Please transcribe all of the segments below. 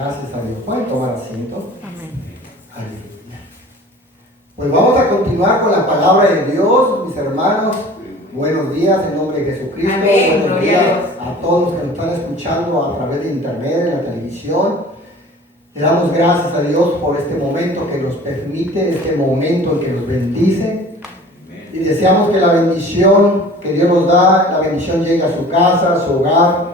Gracias a Dios. Pueden tomar asiento. Amén. Aleluya. Pues vamos a continuar con la palabra de Dios, mis hermanos. Buenos días en nombre de Jesucristo. Amén. Buenos Gloria a días Dios. a todos los que nos están escuchando a través de internet, en la televisión. Le damos gracias a Dios por este momento que nos permite, este momento en que nos bendice. Y deseamos que la bendición que Dios nos da, la bendición llegue a su casa, a su hogar.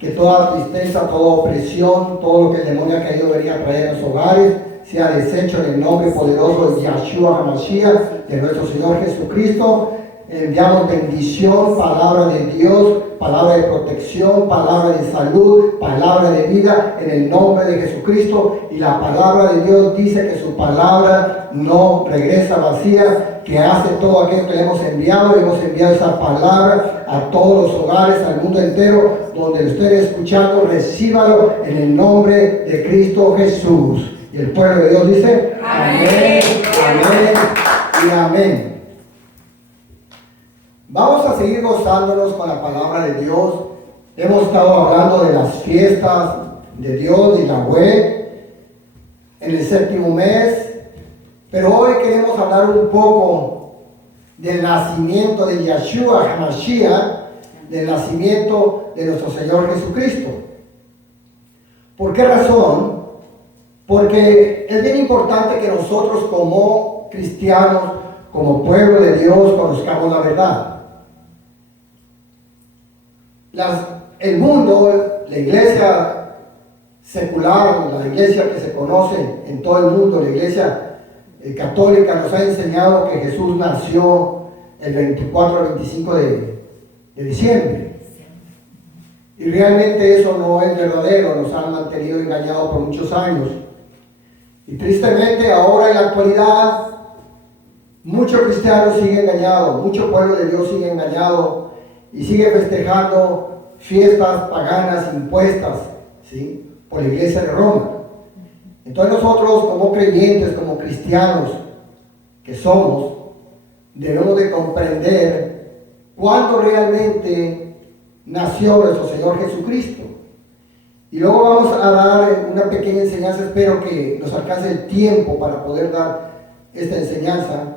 Que toda tristeza, toda opresión, todo lo que el demonio ha querido venir a traer a los hogares, sea deshecho en el nombre poderoso de Yahshua HaMashiach, de nuestro Señor Jesucristo. Enviamos bendición, palabra de Dios, palabra de protección, palabra de salud, palabra de vida en el nombre de Jesucristo. Y la palabra de Dios dice que su palabra no regresa vacía, que hace todo aquello que le hemos enviado. Y hemos enviado esa palabra a todos los hogares, al mundo entero, donde lo estén escuchando, recíbalo en el nombre de Cristo Jesús. Y el pueblo de Dios dice, amén, amén y amén. Vamos a seguir gozándonos con la palabra de Dios. Hemos estado hablando de las fiestas de Dios y la web en el séptimo mes, pero hoy queremos hablar un poco del nacimiento de Yahshua HaMashiach, del nacimiento de nuestro Señor Jesucristo. ¿Por qué razón? Porque es bien importante que nosotros como cristianos, como pueblo de Dios, conozcamos la verdad. El mundo, la iglesia secular, la iglesia que se conoce en todo el mundo, la iglesia católica, nos ha enseñado que Jesús nació el 24 al 25 de diciembre. Y realmente eso no es verdadero, nos han mantenido engañados por muchos años. Y tristemente ahora en la actualidad, muchos cristianos siguen engañados, mucho pueblo de Dios sigue engañado y sigue festejando fiestas paganas impuestas, ¿sí?, por la iglesia de Roma. Entonces nosotros como creyentes, como cristianos que somos, debemos de comprender cuándo realmente nació nuestro Señor Jesucristo. Y luego vamos a dar una pequeña enseñanza, espero que nos alcance el tiempo para poder dar esta enseñanza,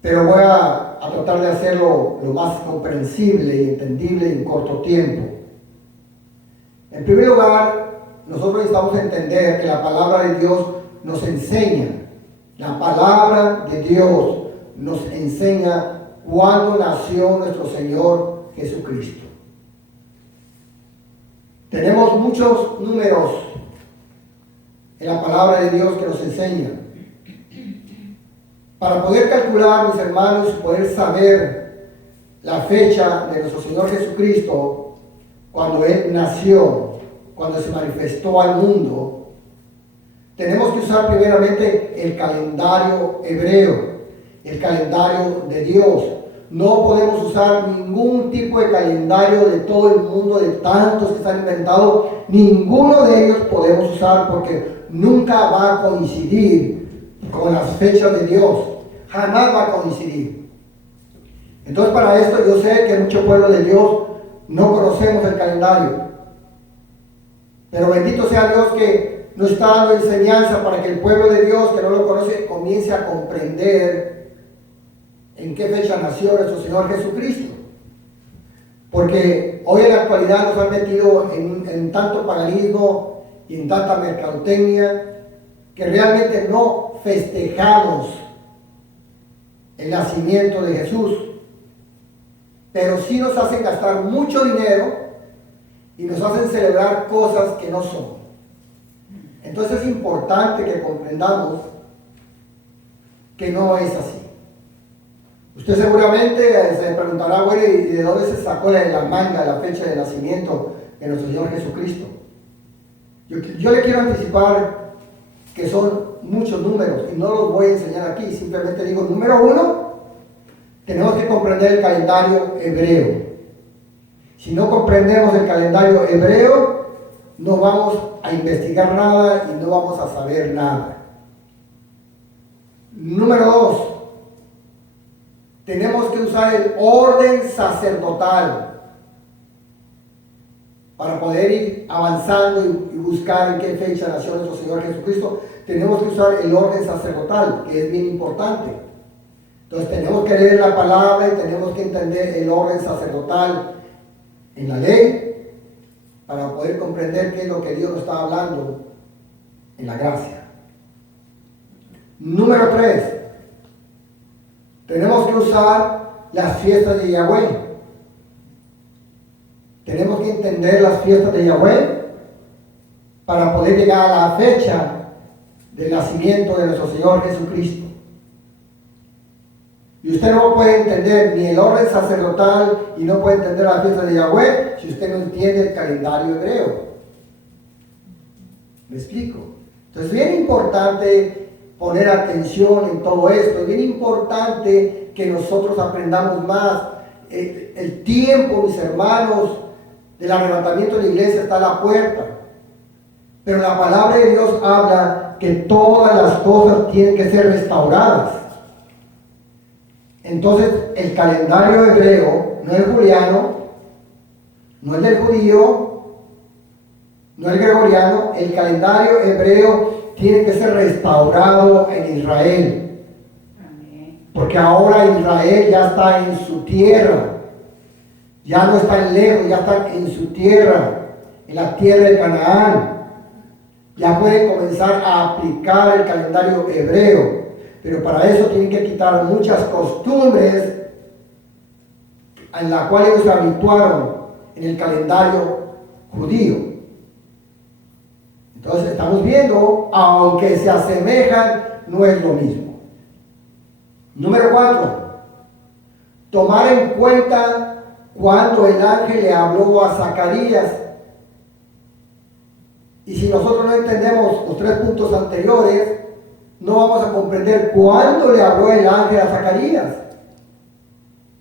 pero voy a tratar de hacerlo lo más comprensible y entendible en corto tiempo. En primer lugar, nosotros necesitamos entender que la palabra de Dios nos enseña, la palabra de Dios nos enseña cuándo nació nuestro Señor Jesucristo. Tenemos muchos números en la palabra de Dios que nos enseñan. Para poder calcular, mis hermanos, poder saber la fecha de nuestro Señor Jesucristo, cuando Él nació, cuando se manifestó al mundo, tenemos que usar primeramente el calendario hebreo, el calendario de Dios. No podemos usar ningún tipo de calendario de todo el mundo, de tantos que están inventados. Ninguno de ellos podemos usar porque nunca va a coincidir con las fechas de Dios. Jamás va a coincidir. Entonces, para esto yo sé que mucho pueblo de Dios no conocemos el calendario. Pero bendito sea Dios que nos está dando enseñanza para que el pueblo de Dios que no lo conoce comience a comprender en qué fecha nació nuestro Señor Jesucristo. Porque hoy en la actualidad nos han metido en tanto paganismo y en tanta mercadotecnia que realmente no festejamos el nacimiento de Jesús, pero sí nos hacen gastar mucho dinero y nos hacen celebrar cosas que no son. Entonces es importante que comprendamos que no es así. Usted seguramente se preguntará, bueno, ¿y de dónde se sacó de la manga la fecha de nacimiento de nuestro Señor Jesucristo? Yo le quiero anticipar que son muchos números y no los voy a enseñar aquí, simplemente digo, número uno, tenemos que comprender el calendario hebreo. Si no comprendemos el calendario hebreo, no vamos a investigar nada y no vamos a saber nada. Número dos, tenemos que usar el orden sacerdotal. para poder ir avanzando y buscar en qué fecha nació nuestro Señor Jesucristo, tenemos que usar el orden sacerdotal, que es bien importante. Entonces tenemos que leer la palabra y tenemos que entender el orden sacerdotal en la ley para poder comprender qué es lo que Dios nos está hablando en la gracia. Número 3. Tenemos que usar las fiestas de Yahweh. Tenemos que entender las fiestas de Yahweh para poder llegar a la fecha del nacimiento de nuestro Señor Jesucristo. Y usted no puede entender ni el orden sacerdotal y no puede entender la fiesta de Yahweh si usted no entiende el calendario hebreo. ¿Me explico? Entonces es bien importante poner atención en todo esto. Es bien importante que nosotros aprendamos más. El tiempo, mis hermanos, del arrebatamiento de la iglesia está a la puerta. Pero la palabra de Dios habla que todas las cosas tienen que ser restauradas. Entonces, el calendario hebreo, no el juliano, no el del judío, no el gregoriano, el calendario hebreo tiene que ser restaurado en Israel. Porque ahora Israel ya está en su tierra. Ya no están lejos, ya están en su tierra, en la tierra de Canaán. Ya pueden comenzar a aplicar el calendario hebreo. Pero para eso tienen que quitar muchas costumbres en las cuales ellos se habituaron en el calendario judío. Entonces estamos viendo, aunque se asemejan, no es lo mismo. Número 4. Tomar en cuenta cuando el ángel le habló a Zacarías. Y si nosotros no entendemos los 3 puntos anteriores, no vamos a comprender cuándo le habló el ángel a Zacarías.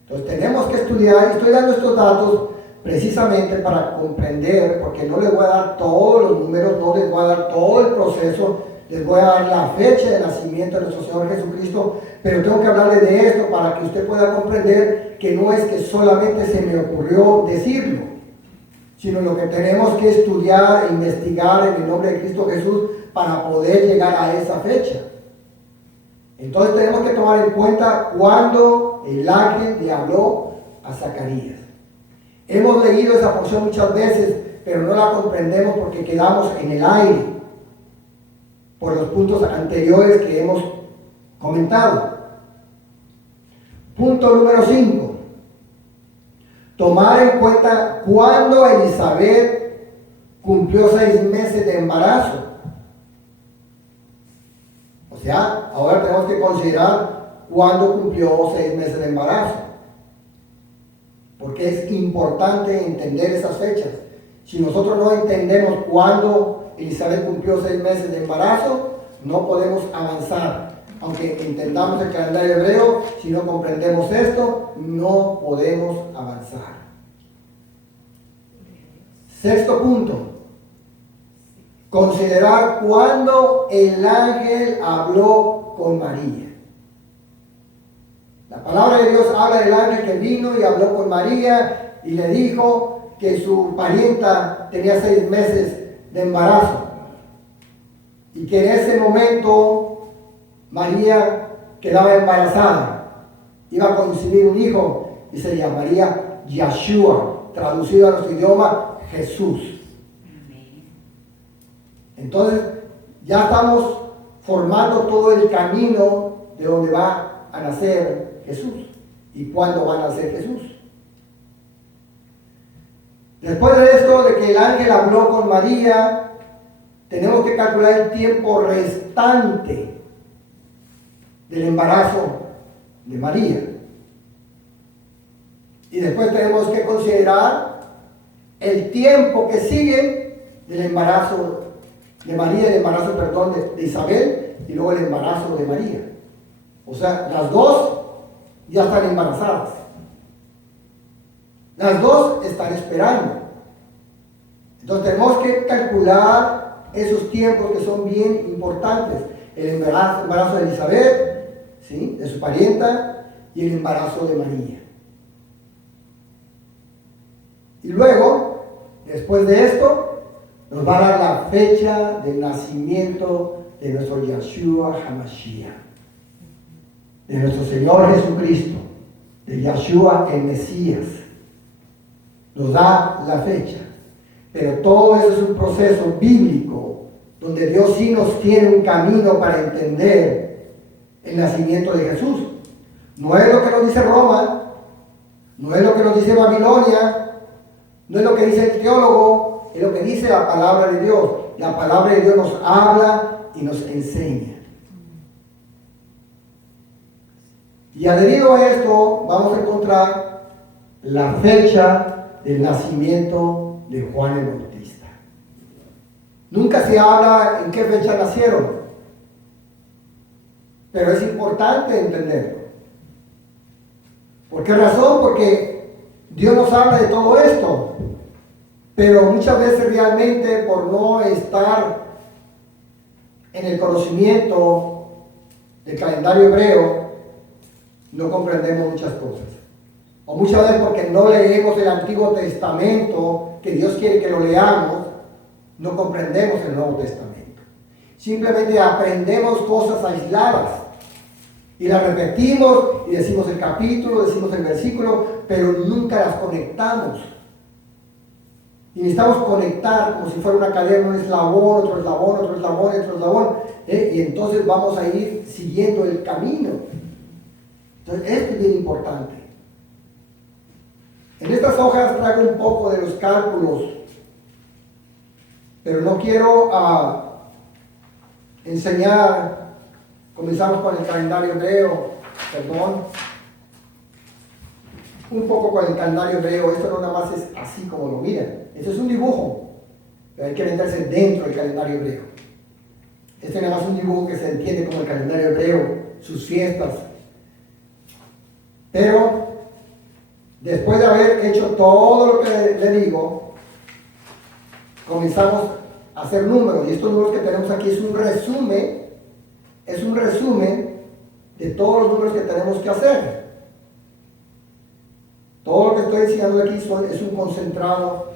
Entonces tenemos que estudiar, y estoy dando estos datos precisamente para comprender, porque no les voy a dar todos los números, no les voy a dar todo el proceso, les voy a dar la fecha de nacimiento de nuestro Señor Jesucristo, pero tengo que hablarles de esto para que usted pueda comprender que no es que solamente se me ocurrió decirlo, sino lo que tenemos que estudiar e investigar en el nombre de Cristo Jesús para poder llegar a esa fecha. Entonces tenemos que tomar en cuenta cuando el ángel le habló a Zacarías. Hemos leído esa porción muchas veces, pero no la comprendemos porque quedamos en el aire por los puntos anteriores que hemos comentado. Punto número 5. Tomar en cuenta cuando Elizabeth cumplió 6 meses de embarazo. O sea, ahora tenemos que considerar cuándo cumplió 6 meses de embarazo. Porque es importante entender esas fechas. Si nosotros no entendemos cuándo Elizabeth cumplió 6 meses de embarazo, no podemos avanzar. Aunque entendamos el calendario hebreo, si no comprendemos esto, no podemos avanzar. 6º punto. Considerar cuándo el ángel habló con María. La palabra de Dios habla del ángel que vino y habló con María y le dijo que su parienta tenía 6 meses de embarazo y que en ese momento María quedaba embarazada, iba a concebir un hijo y se llamaría Yeshua, traducido a nuestro idioma Jesús. Entonces ya estamos formando todo el camino de donde va a nacer Jesús y cuándo va a nacer Jesús. Después de esto, de que el ángel habló con María, tenemos que calcular el tiempo restante del embarazo de María. Y después tenemos que considerar el tiempo que sigue del embarazo de María, el embarazo, perdón, de Isabel, y luego el embarazo de María. O sea, las dos ya están embarazadas. Las dos están esperando. Entonces tenemos que calcular esos tiempos que son bien importantes. El embarazo de Elizabeth, ¿sí?, de su parienta, y el embarazo de María. Y luego Después de esto, nos va a dar la fecha del nacimiento de nuestro Yahshua HaMashiach, de nuestro Señor Jesucristo, de Yahshua el Mesías. Nos da la fecha. Pero todo eso es un proceso bíblico, donde Dios sí nos tiene un camino para entender el nacimiento de Jesús. No es lo que nos dice Roma, no es lo que nos dice Babilonia, no es lo que dice el teólogo, es lo que dice la palabra de Dios. La palabra de Dios nos habla y nos enseña. Y adherido a esto, vamos a encontrar la fecha del nacimiento de Juan el Bautista. Nunca se habla en qué fecha nacieron, pero es importante entenderlo. ¿Por qué razón? Porque Dios nos habla de todo esto, pero muchas veces realmente por no estar en el conocimiento del calendario hebreo, no comprendemos muchas cosas. O muchas veces porque no leemos el Antiguo Testamento, que Dios quiere que lo leamos, no comprendemos el Nuevo Testamento. Simplemente aprendemos cosas aisladas y las repetimos y decimos el capítulo, decimos el versículo, pero nunca las conectamos. Y necesitamos conectar como si fuera una cadena, un eslabón, otro eslabón, otro eslabón, otro eslabón, y entonces vamos a ir siguiendo el camino. Entonces esto es bien importante. En estas hojas traigo un poco de los cálculos, pero no quiero enseñar. Comenzamos con el calendario hebreo, un poco con el calendario hebreo. Esto no nada más es así como lo miran, eso es un dibujo, pero hay que meterse dentro del calendario hebreo. Este nada más es un dibujo que se entiende como el calendario hebreo, sus fiestas. Pero después de haber hecho todo lo que le digo, comenzamos a hacer números. Y estos números que tenemos aquí es un resumen de todos los números que tenemos que hacer. Todo lo que estoy enseñando aquí es un concentrado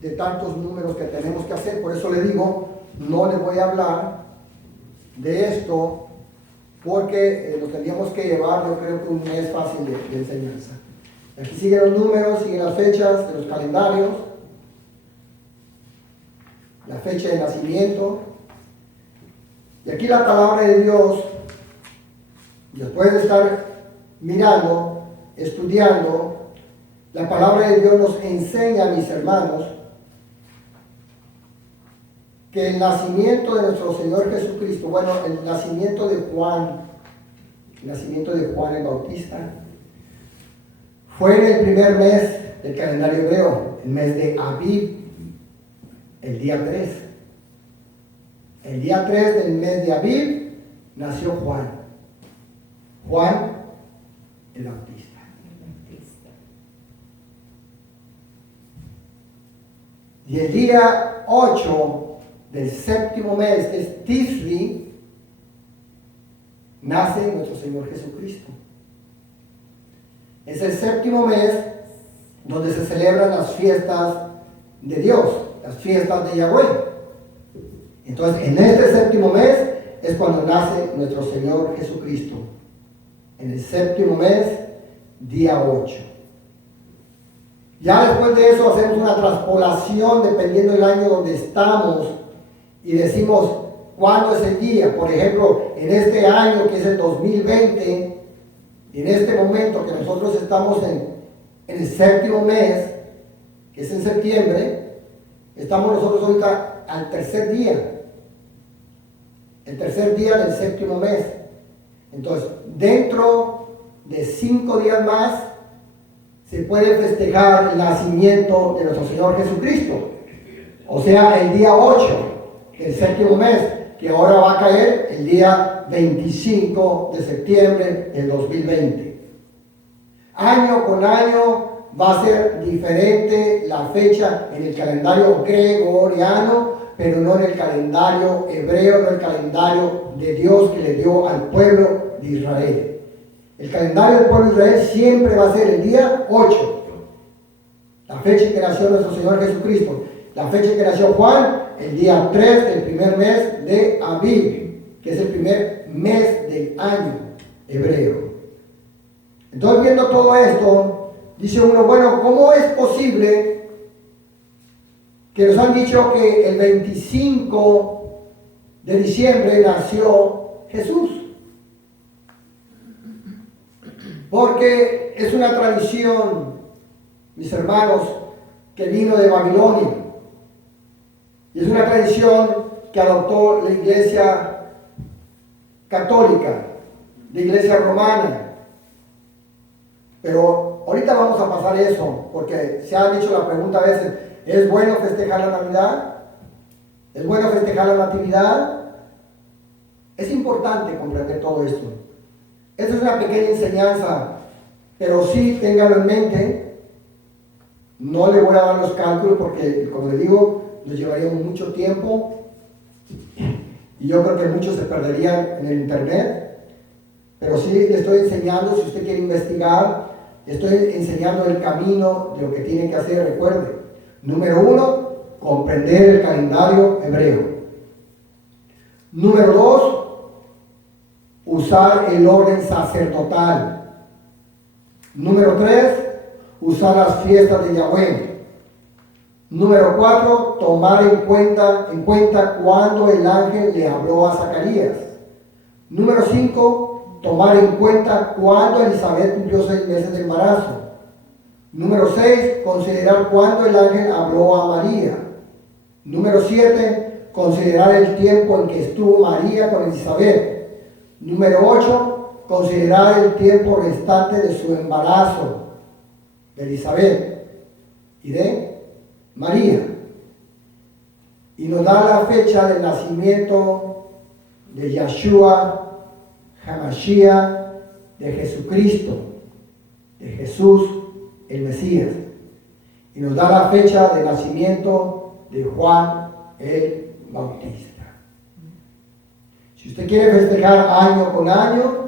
de tantos números que tenemos que hacer. Por eso le digo, no le voy a hablar de esto, porque lo tendríamos que llevar, yo creo que un mes fácil de enseñanza. Aquí siguen los números, siguen las fechas de los calendarios, la fecha de nacimiento. Y aquí la palabra de Dios, después de estar mirando, estudiando, la palabra de Dios nos enseña, mis hermanos, que el nacimiento de nuestro Señor Jesucristo, bueno, el nacimiento de Juan el Bautista, fue en el primer mes del calendario hebreo, el mes de Abib, el día 3. El día 3 del mes de Abib nació Juan el Bautista. Y el día 8 del séptimo mes, que es Tisri, nace nuestro Señor Jesucristo. Es el séptimo mes donde se celebran las fiestas de Dios, las fiestas de Yahweh. Entonces, en este séptimo mes es cuando nace nuestro Señor Jesucristo. En el séptimo mes, día 8. Ya después de eso hacemos una traspolación dependiendo del año donde estamos y decimos cuándo es el día. Por ejemplo, en este año que es el 2020, en este momento que nosotros estamos en el séptimo mes, que es en septiembre, estamos nosotros ahorita al tercer día. El tercer día del séptimo mes. Entonces, dentro de 5 días más, se puede festejar el nacimiento de nuestro Señor Jesucristo. O sea, el día 8 del séptimo mes, que ahora va a caer el día 25 de septiembre del 2020. Año con año va a ser diferente la fecha en el calendario gregoriano, pero no en el calendario hebreo, no el calendario de Dios que le dio al pueblo de Israel. El calendario del pueblo de Israel siempre va a ser el día 8. La fecha en que nació nuestro Señor Jesucristo. La fecha en que nació Juan, el día 3 del primer mes de Abib, que es el primer mes del año hebreo. Entonces, viendo todo esto, dice uno, bueno, ¿cómo es posible que nos han dicho que el 25 de diciembre nació Jesús? Porque es una tradición, mis hermanos, que vino de Babilonia. Y es una tradición que adoptó la Iglesia católica, la Iglesia romana. Pero ahorita vamos a pasar eso, porque se ha dicho la pregunta a veces, ¿es bueno festejar la Navidad? ¿Es bueno festejar la Natividad? Es importante comprender todo esto. Esta es una pequeña enseñanza, pero sí ténganlo en mente. No le voy a dar los cálculos porque, como les digo, nos llevaríamos mucho tiempo y yo creo que muchos se perderían en el internet. Pero sí le estoy enseñando, si usted quiere investigar, estoy enseñando el camino de lo que tiene que hacer. Recuerde, número 1, comprender el calendario hebreo. Número 2, usar el orden sacerdotal. Número 3, usar las fiestas de Yahweh. Número 4, tomar en cuenta cuando el ángel le habló a Zacarías. Número 5, tomar en cuenta cuando Elizabeth cumplió 6 meses de embarazo. Número 6, considerar cuando el ángel habló a María. Número 7, considerar el tiempo en que estuvo María con Elizabeth. Número 8, considerar el tiempo restante de su embarazo de Elizabeth y de María. Y nos da la fecha del nacimiento de Yahshua HaMashiach, de Jesucristo, de Jesús el Mesías. Y nos da la fecha de nacimiento de Juan el Bautista. Si usted quiere festejar año con año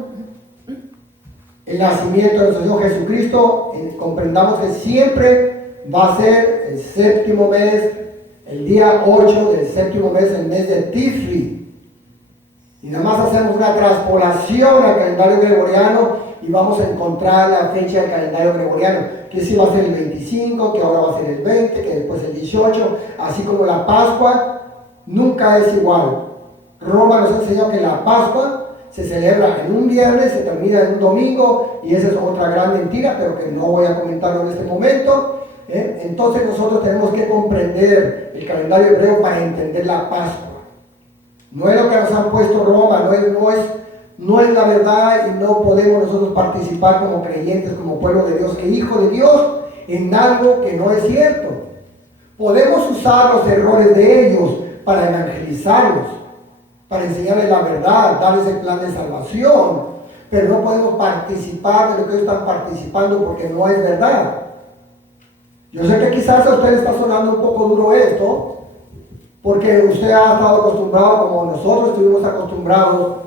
el nacimiento de nuestro Señor Jesucristo, comprendamos que siempre va a ser el séptimo mes, el día 8 del séptimo mes, el mes de Tifri. Y nada más hacemos una transpolación al calendario gregoriano y vamos a encontrar la fecha del calendario gregoriano, que sí va a ser el 25, que ahora va a ser el 20, que después el 18, así como la Pascua nunca es igual. Roma nos ha enseñado que la Pascua se celebra en un viernes, se termina en un domingo, y esa es otra gran mentira, pero que no voy a comentarlo en este momento. Entonces nosotros tenemos que comprender el calendario hebreo para entender la Pascua. No es lo que nos han puesto Roma, no es la verdad, y no podemos nosotros participar como creyentes, como pueblo de Dios, que hijo de Dios, en algo que no es cierto. Podemos usar los errores de ellos para evangelizarlos, para enseñarles la verdad, darles el plan de salvación, pero no podemos participar de lo que ellos están participando porque no es verdad. Yo sé que quizás a usted le está sonando un poco duro esto, porque usted ha estado acostumbrado, como nosotros estuvimos acostumbrados,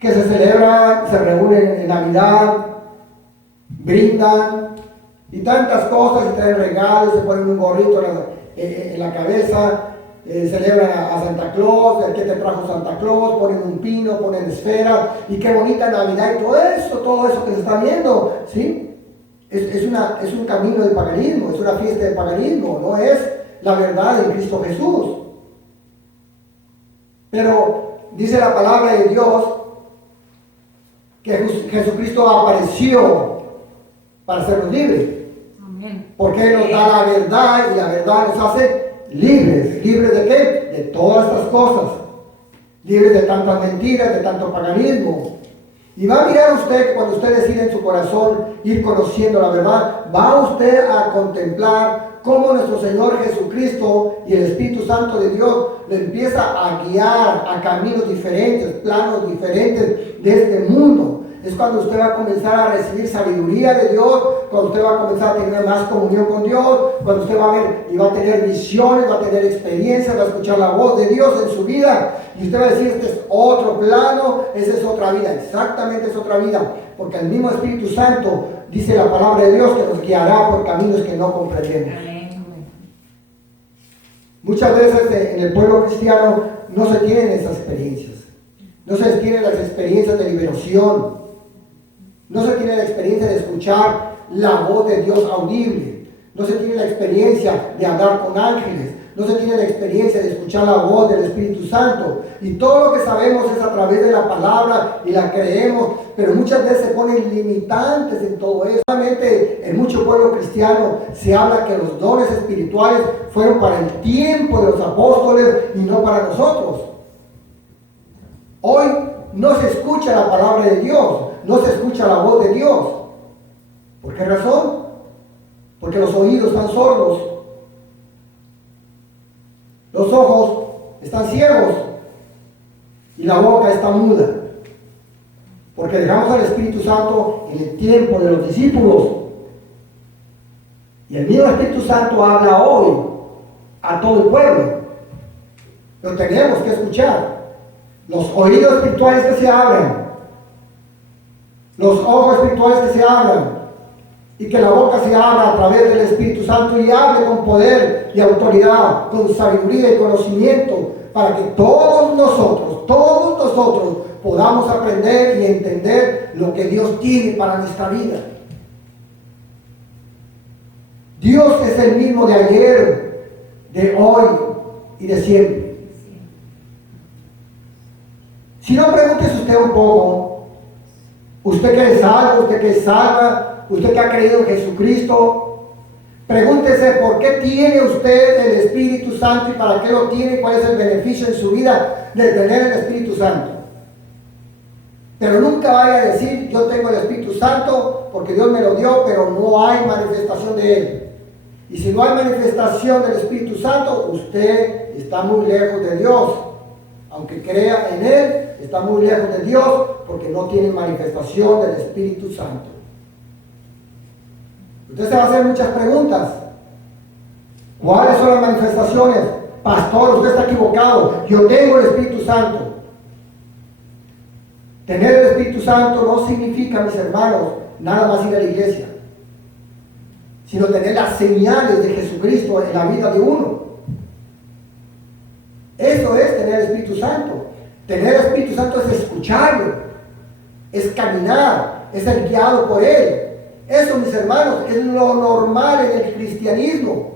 que se celebran, se reúnen en Navidad, brindan y tantas cosas, y traen regalos, se ponen un gorrito en la cabeza, celebran a Santa Claus, el que te trajo Santa Claus, ponen un pino, ponen esferas, y qué bonita Navidad, y todo eso que se está viendo, ¿sí? Es un camino de paganismo, es una fiesta de paganismo, no es la verdad en Cristo Jesús. Pero dice la palabra de Dios que Jesucristo apareció para hacernos libres. Amén. Porque Él nos da la verdad, y la verdad nos hace libres. ¿Libres de qué? De todas estas cosas. Libres de tantas mentiras, de tanto paganismo. Y va a mirar usted que cuando usted decide en su corazón ir conociendo la verdad, va usted a contemplar cómo nuestro Señor Jesucristo y el Espíritu Santo de Dios le empieza a guiar a caminos diferentes, planos diferentes de este mundo. es cuando usted va a comenzar a recibir sabiduría de Dios, cuando usted va a comenzar a tener más comunión con Dios, cuando usted va a ver y va a tener visiones, va a tener experiencias, va a escuchar la voz de Dios en su vida. Y usted va a decir, este es otro plano, esa es otra vida, exactamente es otra vida. Porque el mismo Espíritu Santo, dice la palabra de Dios, que nos guiará por caminos que no comprendemos. Muchas veces en el pueblo cristiano no se tienen esas experiencias. No se tienen las experiencias de liberación. No se tiene la experiencia de escuchar la voz de Dios audible. No se tiene la experiencia de hablar con ángeles. No se tiene la experiencia de escuchar la voz del Espíritu Santo. Y todo lo que sabemos es a través de la palabra y la creemos. Pero muchas veces se ponen limitantes en todo eso. Solamente en mucho pueblo cristiano se habla que los dones espirituales fueron para el tiempo de los apóstoles y no para nosotros. Hoy no se escucha la palabra de Dios, no se escucha la voz de Dios. ¿Por qué razón? Porque los oídos están sordos, los ojos están ciegos y la boca está muda. Porque dejamos al Espíritu Santo en el tiempo de los discípulos. Y el mismo Espíritu Santo habla hoy a todo el pueblo. Lo tenemos que escuchar. Los oídos espirituales que se abran, los ojos espirituales que se abran, y que la boca se abra a través del Espíritu Santo y hable con poder y autoridad, con sabiduría y conocimiento, para que todos nosotros podamos aprender y entender lo que Dios tiene para nuestra vida. Dios es el mismo de ayer, de hoy y de siempre. Si no, pregúntese usted un poco, usted que es salvo, usted que es salva, usted que ha creído en Jesucristo, pregúntese por qué tiene usted el Espíritu Santo y para qué lo tiene, cuál es el beneficio en su vida de tener el Espíritu Santo. Pero nunca vaya a decir, yo tengo el Espíritu Santo porque Dios me lo dio, pero no hay manifestación de Él. Y si no hay manifestación del Espíritu Santo, usted está muy lejos de Dios. Aunque crea en Él, está muy lejos de Dios porque no tiene manifestación del Espíritu Santo. Usted se va a hacer muchas preguntas. ¿Cuáles son las manifestaciones? Pastor, usted está equivocado. Yo tengo el Espíritu Santo. Tener el Espíritu Santo no significa, mis hermanos, nada más ir a la iglesia, sino tener las señales de Jesucristo en la vida de uno. Eso es tener el Espíritu Santo. Tener el Espíritu Santo es escucharlo, es caminar, es ser guiado por Él. Eso, mis hermanos, es lo normal en el cristianismo.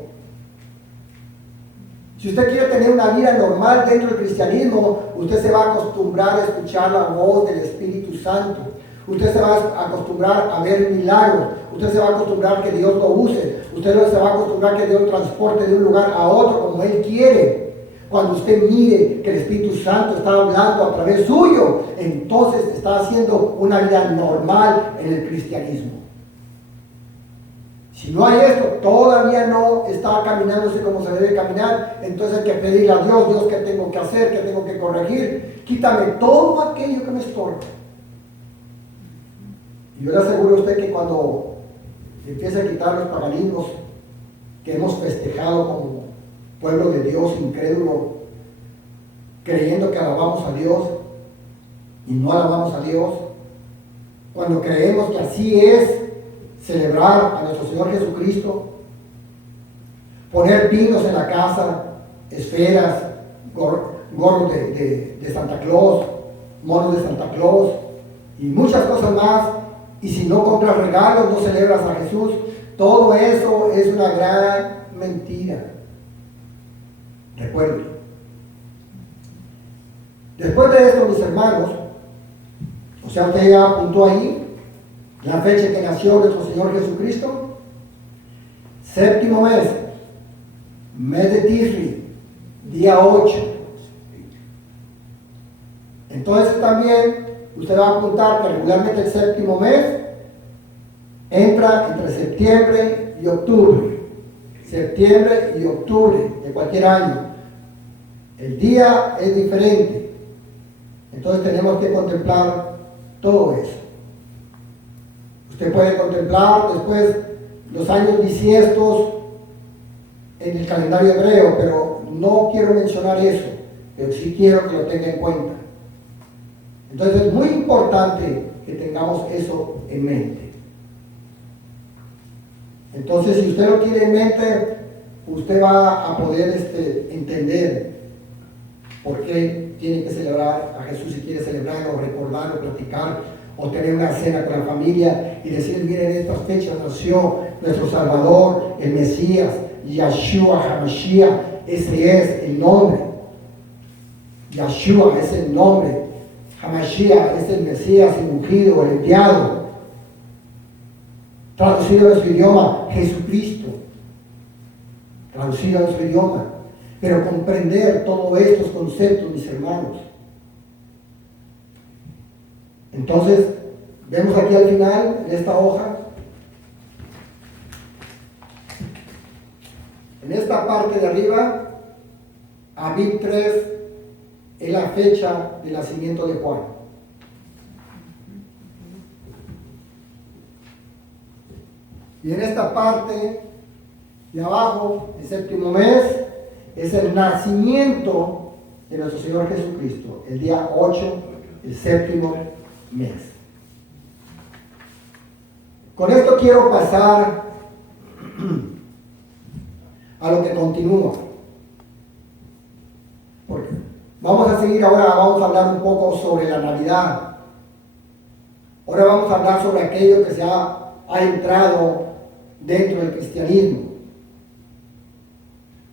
Si usted quiere tener una vida normal dentro del cristianismo, usted se va a acostumbrar a escuchar la voz del Espíritu Santo. Usted se va a acostumbrar a ver milagros. Usted se va a acostumbrar que Dios lo use. Usted se va a acostumbrar que Dios lo transporte de un lugar a otro como Él quiere. Cuando usted mire que el Espíritu Santo está hablando a través suyo, entonces está haciendo una vida normal en el cristianismo. Si no hay esto, todavía no está caminándose como se debe caminar, entonces hay que pedirle a Dios, Dios, ¿qué tengo que hacer? ¿Qué tengo que corregir? Quítame todo aquello que me estorba. Y yo le aseguro a usted que cuando empiece a quitar los paganismos que hemos festejado como pueblo de Dios incrédulo, creyendo que alabamos a Dios y no alabamos a Dios, cuando creemos que así es celebrar a nuestro Señor Jesucristo, poner pinos en la casa, esferas, gorros de Santa Claus, monos de Santa Claus y muchas cosas más, y si no compras regalos, no celebras a Jesús, todo eso es una gran mentira. Recuerden. Después de esto, mis hermanos, o sea, usted ya apuntó ahí la fecha que nació nuestro Señor Jesucristo, séptimo mes de Tisri, día 8. Entonces también usted va a apuntar que regularmente el séptimo mes entra entre septiembre y octubre. Septiembre y octubre de cualquier año. El día es diferente. Entonces tenemos que contemplar todo eso. Usted puede contemplar después los años bisiestos en el calendario hebreo, pero no quiero mencionar eso, pero sí quiero que lo tenga en cuenta. Entonces es muy importante que tengamos eso en mente. Entonces, si usted lo tiene en mente, usted va a poder entender por qué tiene que celebrar a Jesús, si quiere celebrarlo, recordarlo, platicar, o tener una cena con la familia y decir, miren, en estas fechas nació nuestro Salvador, el Mesías, Yeshua HaMashiach. Ese es el nombre. Yeshua es el nombre. HaMashiach es el Mesías, el ungido, el enviado. Traducido a nuestro idioma, Jesucristo. Traducido a nuestro idioma. Pero comprender todos estos conceptos, mis hermanos. Entonces, vemos aquí al final, en esta hoja, en esta parte de arriba, Abib 3 es la fecha de nacimiento de Juan. Y en esta parte de abajo, el séptimo mes, es el nacimiento de nuestro Señor Jesucristo, el día 8, el séptimo mes. Con esto quiero pasar a lo que continúa. Porque vamos a seguir ahora, vamos a hablar un poco sobre la Navidad. Ahora vamos a hablar sobre aquello que se ha entrado dentro del cristianismo.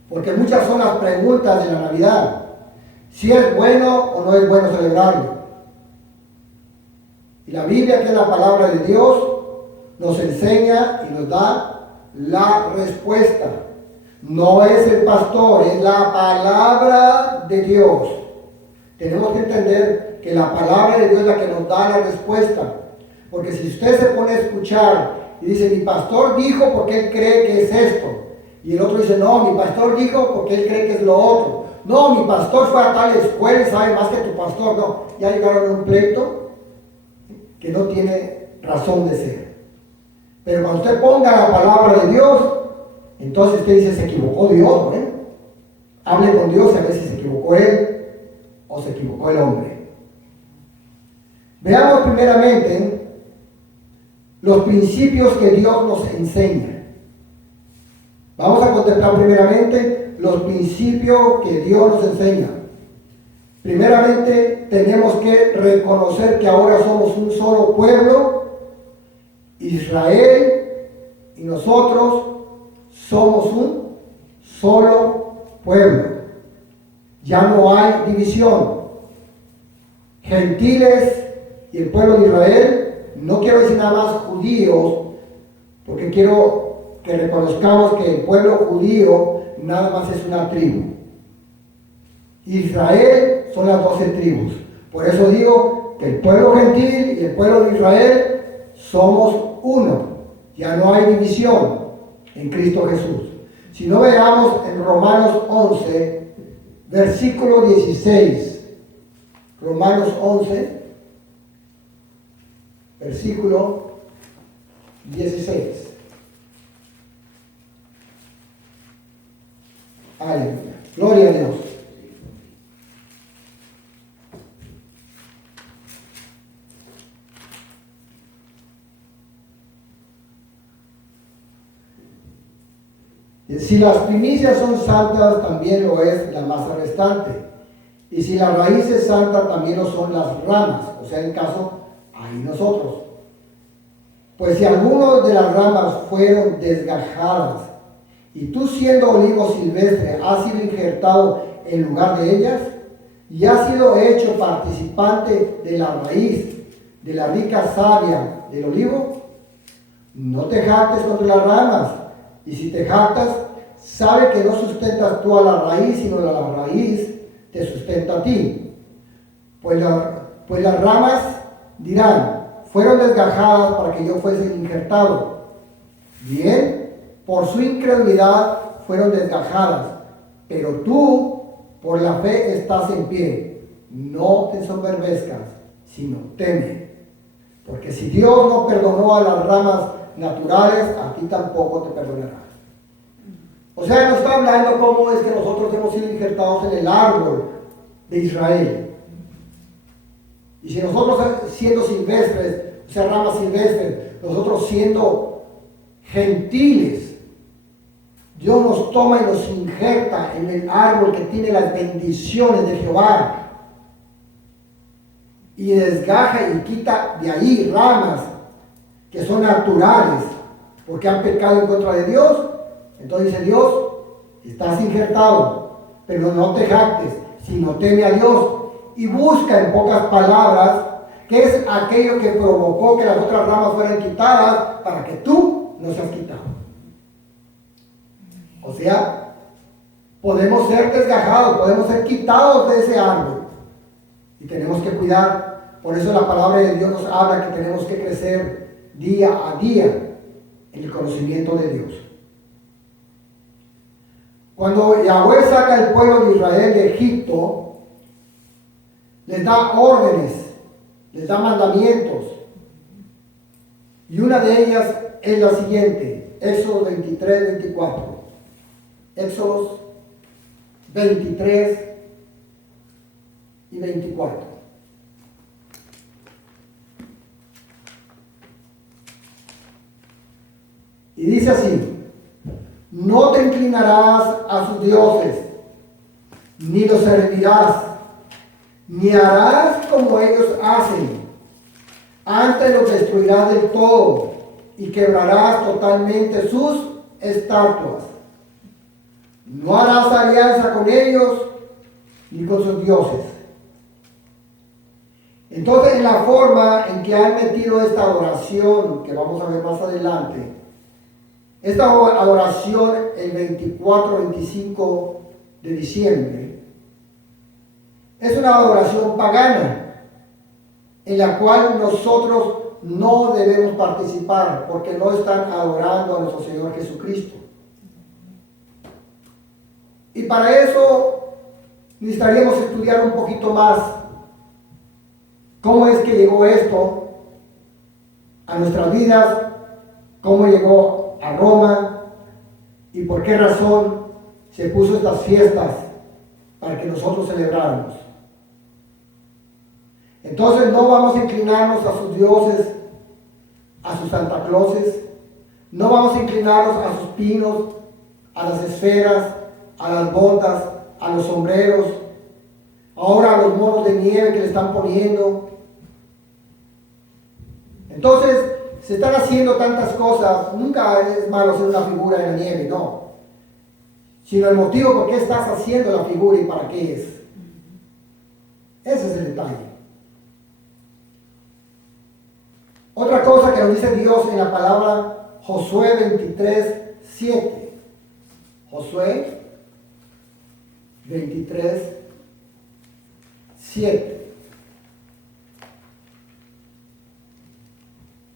Porque muchas son las preguntas de la Navidad. Si es bueno o no es bueno celebrarlo. Y la Biblia, que es la palabra de Dios, nos enseña y nos da la respuesta. No es el pastor, es la palabra de Dios. Tenemos que entender que la palabra de Dios es la que nos da la respuesta. Porque si usted se pone a escuchar y dice, mi pastor dijo porque él cree que es esto. Y el otro dice, no, mi pastor dijo porque él cree que es lo otro. No, mi pastor fue a tal escuela y sabe más que tu pastor. No, ya llegaron a un pleito que no tiene razón de ser. Pero cuando usted ponga la palabra de Dios, entonces usted dice, se equivocó Dios, ¿eh? Hable con Dios y a ver si se equivocó él o se equivocó el hombre. Veamos primeramente los principios que Dios nos enseña. Vamos a contemplar primeramente los principios que Dios nos enseña. Primeramente tenemos que reconocer que ahora somos un solo pueblo, Israel, y nosotros somos un solo pueblo. Ya no hay división. Gentiles y el pueblo de Israel, no quiero decir nada más judíos, porque quiero que reconozcamos que el pueblo judío nada más es una tribu. Israel son las 12 tribus. Por eso digo que el pueblo gentil y el pueblo de Israel somos uno. Ya no hay división en Cristo Jesús. Si no, veamos en Romanos 11, versículo 16. Romanos 11, versículo 16. Aleluya. Gloria a Dios. Si las primicias son santas, también lo es la masa restante. Y si la raíz es santa, también lo son las ramas. O sea, en caso, hay nosotros. Pues si algunas de las ramas fueron desgajadas, y tú siendo olivo silvestre has sido injertado en lugar de ellas, y has sido hecho participante de la raíz, de la rica savia del olivo, no te jactes contra las ramas. Y si te jactas, sabe que no sustentas tú a la raíz, sino la raíz te sustenta a ti. Pues las ramas dirán, fueron desgajadas para que yo fuese injertado. Bien, por su incredulidad fueron desgajadas, pero tú por la fe estás en pie. No te ensoberbezcas, sino teme. Porque si Dios no perdonó a las ramas naturales, a ti tampoco te perdonará. O sea, nos está hablando cómo es que nosotros hemos sido injertados en el árbol de Israel. Y si nosotros siendo silvestres, o sea, ramas silvestres, nosotros siendo gentiles, Dios nos toma y nos injerta en el árbol que tiene las bendiciones de Jehová. Y desgaja y quita de ahí ramas que son naturales, porque han pecado en contra de Dios. Entonces dice Dios, estás injertado, pero no te jactes, sino teme a Dios y busca, en pocas palabras, qué es aquello que provocó que las otras ramas fueran quitadas para que tú no seas quitado. O sea, podemos ser desgajados, podemos ser quitados de ese árbol y tenemos que cuidar. Por eso la palabra de Dios nos habla que tenemos que crecer día a día en el conocimiento de Dios. Cuando Yahweh saca al pueblo de Israel de Egipto, les da órdenes, les da mandamientos. Y una de ellas es la siguiente, Éxodo 23, 24. Éxodo 23 y 24. Y dice así: no te inclinarás a sus dioses, ni los servirás, ni harás como ellos hacen. Antes los destruirás del todo y quebrarás totalmente sus estatuas. No harás alianza con ellos ni con sus dioses. Entonces, en la forma en que han metido esta adoración, que vamos a ver más adelante, esta adoración el 24-25 de diciembre, es una adoración pagana, en la cual nosotros no debemos participar, porque no están adorando a nuestro Señor Jesucristo. Y para eso necesitaríamos estudiar un poquito más cómo es que llegó esto a nuestras vidas, cómo llegó a Roma y por qué razón se puso estas fiestas para que nosotros celebráramos. Entonces no vamos a inclinarnos a sus dioses, a sus Santa Clauses, no vamos a inclinarnos a sus pinos, a las esferas, a las botas, a los sombreros, ahora a los monos de nieve que le están poniendo. Entonces, se están haciendo tantas cosas. Nunca es malo hacer una figura en la nieve, no. Sino el motivo por qué estás haciendo la figura y para qué es. Ese es el detalle. Otra cosa que nos dice Dios en la palabra Josué 23, 7. Josué 23, 7.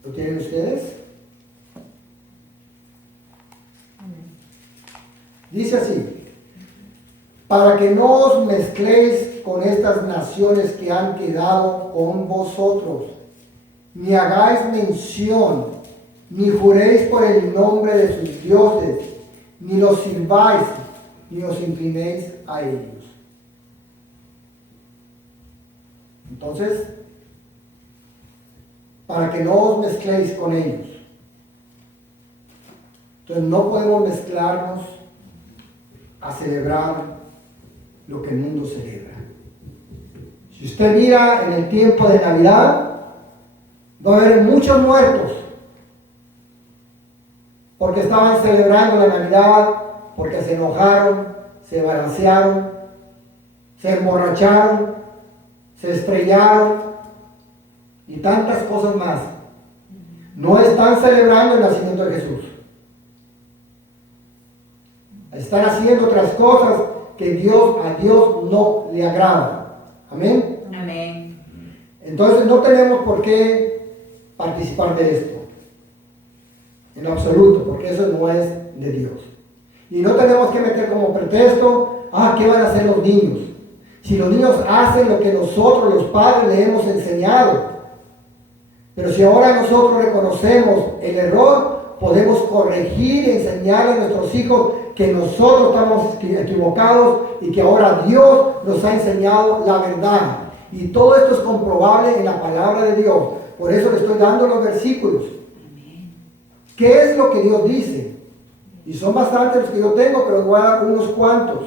¿Lo tienen ustedes? Dice así: para que no os mezcléis con estas naciones que han quedado con vosotros, ni hagáis mención, ni juréis por el nombre de sus dioses, ni los sirváis, ni os inclinéis a ellos. Entonces, para que no os mezcléis con ellos. Entonces no podemos mezclarnos a celebrar lo que el mundo celebra. Si usted mira en el tiempo de Navidad, va a haber muchos muertos, porque estaban celebrando la Navidad, porque se enojaron, se balancearon, se emborracharon, se estrellaron y tantas cosas más. No están celebrando el nacimiento de Jesús. Están haciendo otras cosas que a Dios no le agradan. Amén. Amén. Entonces no tenemos por qué participar de esto. En lo absoluto, porque eso no es de Dios. Y no tenemos que meter como pretexto, ¿qué van a hacer los niños? Si los niños hacen lo que nosotros los padres les hemos enseñado, Pero si ahora nosotros reconocemos el error, podemos corregir y enseñar a nuestros hijos que nosotros estamos equivocados y que ahora Dios nos ha enseñado la verdad. Y todo esto es comprobable en la palabra de Dios. Por eso le estoy dando los versículos. ¿Qué es lo que Dios dice? Y son bastantes los que yo tengo, pero voy a dar unos cuantos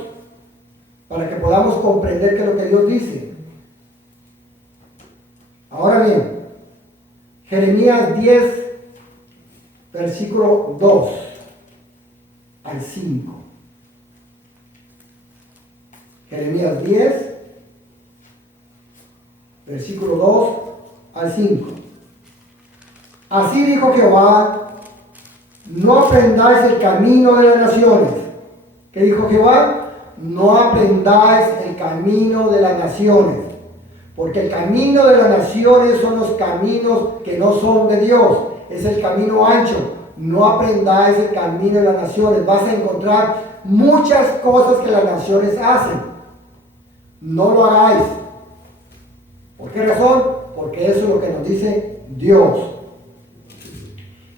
para que podamos comprender qué es lo que Dios dice. Ahora bien, Jeremías 10, versículo 2 al 5. Jeremías 10, versículo 2 al 5. Así dijo Jehová: no aprendáis el camino de las naciones. ¿Qué dijo Jehová? No aprendáis el camino de las naciones. Porque el camino de las naciones son los caminos que no son de Dios. Es el camino ancho. No aprendáis el camino de las naciones. Vas a encontrar muchas cosas que las naciones hacen. No lo hagáis. ¿Por qué razón? Porque eso es lo que nos dice Dios.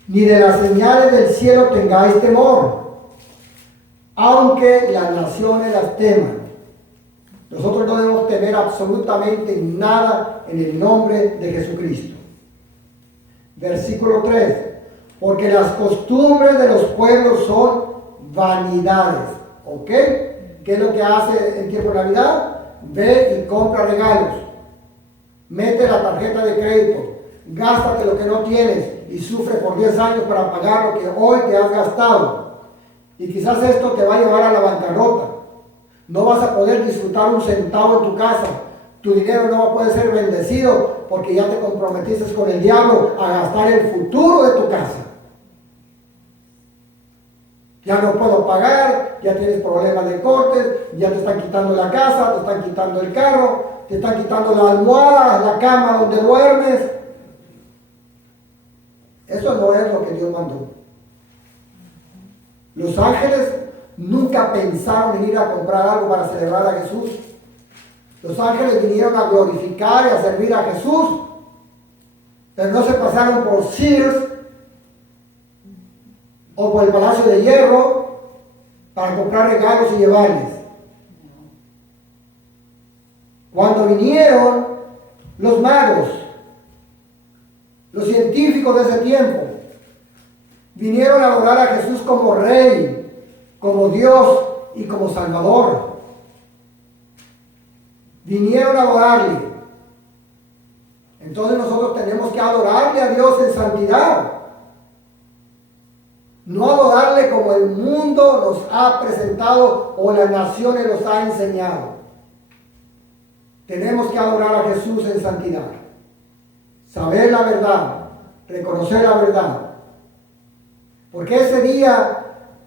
Ni de las señales del cielo tengáis temor, aunque las naciones las teman. Nosotros no debemos temer absolutamente nada en el nombre de Jesucristo. Versículo 3. Porque las costumbres de los pueblos son vanidades. ¿Ok? ¿Qué es lo que hace en tiempo de Navidad? Ve y compra regalos. Mete la tarjeta de crédito. Gástate lo que no tienes y sufre por 10 años para pagar lo que hoy te has gastado. Y quizás esto te va a llevar a la bancarrota. No vas a poder disfrutar un centavo en tu casa. Tu dinero no va a poder ser bendecido porque ya te comprometiste con el diablo a gastar el futuro de tu casa. Ya no puedo pagar, ya tienes problemas de cortes, ya te están quitando la casa, te están quitando el carro, te están quitando la almohada, la cama donde duermes. Eso no es lo que Dios mandó. Los ángeles nunca pensaron en ir a comprar algo para celebrar a Jesús. Los ángeles vinieron a glorificar y a servir a Jesús, pero no se pasaron por Sears o por el Palacio de Hierro para comprar regalos y llevarles. Cuando vinieron los magos, los científicos de ese tiempo, vinieron a adorar a Jesús como Rey, como Dios y como Salvador. Vinieron a adorarle. Entonces nosotros tenemos que adorarle a Dios en santidad. No adorarle como el mundo nos ha presentado o las naciones nos ha enseñado. Tenemos que adorar a Jesús en santidad. Saber la verdad, reconocer la verdad. Porque ese día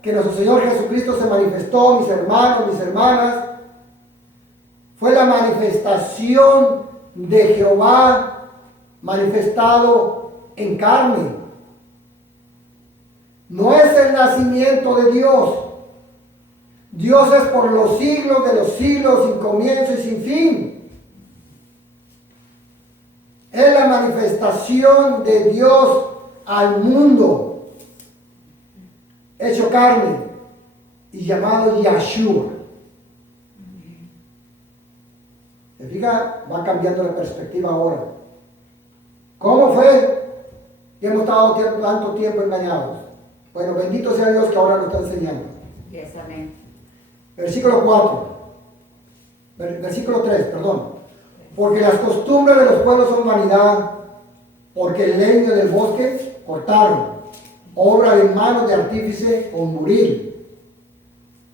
que nuestro Señor Jesucristo se manifestó, mis hermanos, mis hermanas, fue la manifestación de Jehová manifestado en carne. No es el nacimiento de Dios. Dios es por los siglos de los siglos, sin comienzo y sin fin. Es la manifestación de Dios al mundo, hecho carne y llamado Yahshua. ¿Se fija? Va cambiando la perspectiva ahora. ¿Cómo fue que hemos estado tanto tiempo engañados? Bueno, bendito sea Dios que ahora nos está enseñando. Yes, amén. Versículo 4. Versículo 3, perdón. Porque las costumbres de los pueblos son vanidad, porque el leño del bosque cortaron, obra de manos de artífice con buril.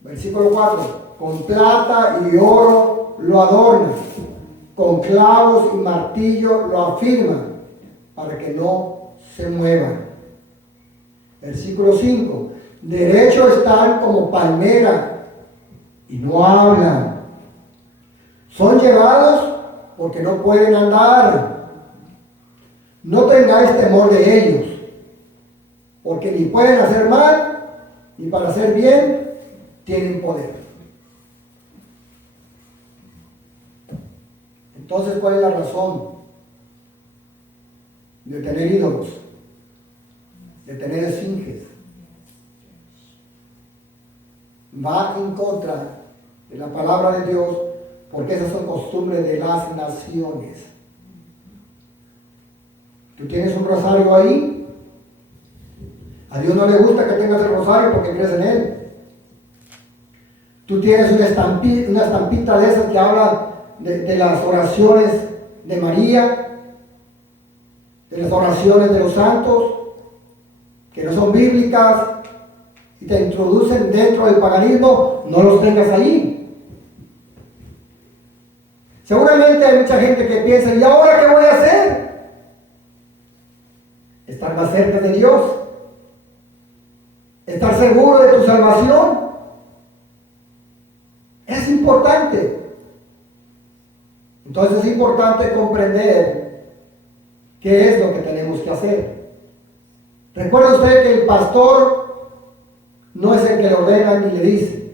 Versículo 4. Con plata y oro lo adornan, con clavos y martillo lo afirman, para que no se muevan. Versículo 5. Derecho están como palmera y no hablan. Son llevados porque no pueden andar. No tengáis temor de ellos, porque ni pueden hacer mal, ni para hacer bien tienen poder. Entonces, ¿cuál es la razón de tener ídolos, de tener esfinges. Va en contra de la palabra de Dios, porque esas son costumbres de las naciones. Tú tienes un rosario ahí. A Dios no le gusta que tengas el rosario porque crees en Él. Tú tienes una estampita de esas que habla de las oraciones de María, de las oraciones de los santos, que no son bíblicas, y te introducen dentro del paganismo. No los tengas ahí. Seguramente hay mucha gente que piensa, ¿y ahora qué voy a hacer? Estar más cerca de Dios, estar seguro de tu salvación. Es importante. Entonces es importante comprender qué es lo que tenemos que hacer. Recuerde usted que el pastor no es el que le ordena ni le dice,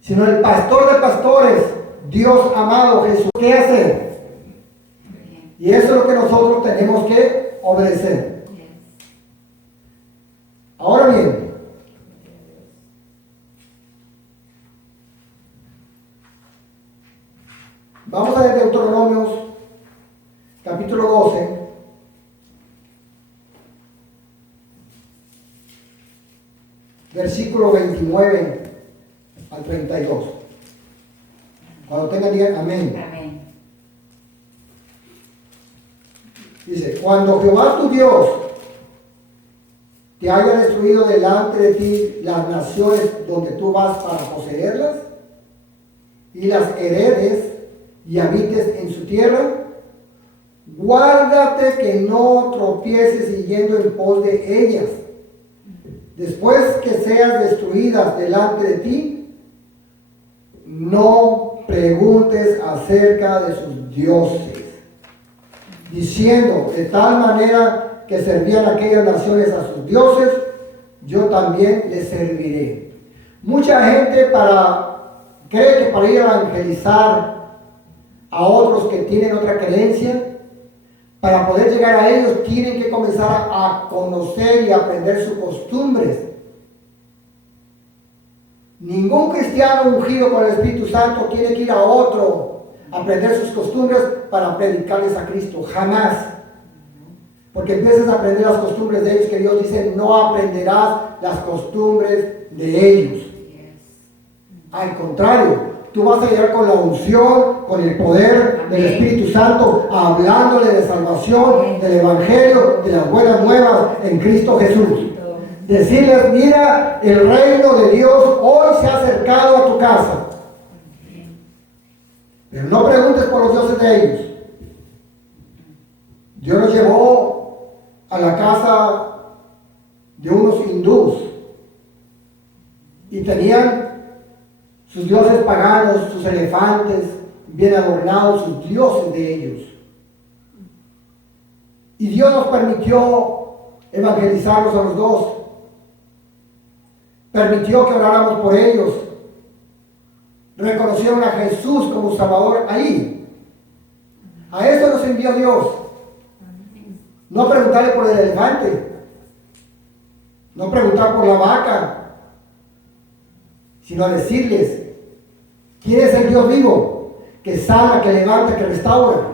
sino el pastor de pastores, Dios amado Jesús. ¿Qué hacer? Y eso es lo que nosotros tenemos que obedecer. Ahora bien, vamos a ver Deuteronomios capítulo 12. Versículo 29 al 32. Cuando tengan, digan amén. Amén. Dice, cuando Jehová tu Dios te haya destruido delante de ti las naciones donde tú vas para poseerlas, y las heredes y habites en su tierra, guárdate que no tropieces yendo en pos de ellas. Después que seas destruidas delante de ti, no preguntes acerca de sus dioses, diciendo, de tal manera que servían aquellas naciones a sus dioses, yo también les serviré. Mucha gente cree que para ir a evangelizar a otros que tienen otra creencia, para poder llegar a ellos tienen que comenzar a conocer y aprender sus costumbres. Ningún cristiano ungido con el Espíritu Santo tiene que ir a otro a aprender sus costumbres para predicarles a Cristo. Jamás. Porque empiezas a aprender las costumbres de ellos, que Dios dice, no aprenderás las costumbres de ellos. Al contrario, tú vas a llegar con la unción, con el poder del Espíritu Santo, hablándole de salvación, del Evangelio, de las buenas nuevas en Cristo Jesús. Decirles, mira, el reino de Dios hoy se ha acercado a tu casa. Pero no preguntes por los dioses de ellos. Dios nos llevó a la casa de unos hindús y tenían sus dioses paganos, sus elefantes bien adornados, sus dioses de ellos. Y Dios nos permitió evangelizarlos a los dos. Permitió que oráramos por ellos. Reconocieron a Jesús como Salvador ahí. A eso nos envió Dios. No preguntarle por el elefante, no preguntar por la vaca, sino decirles, ¿quién es el Dios vivo? Que sana, que levanta, que restaura.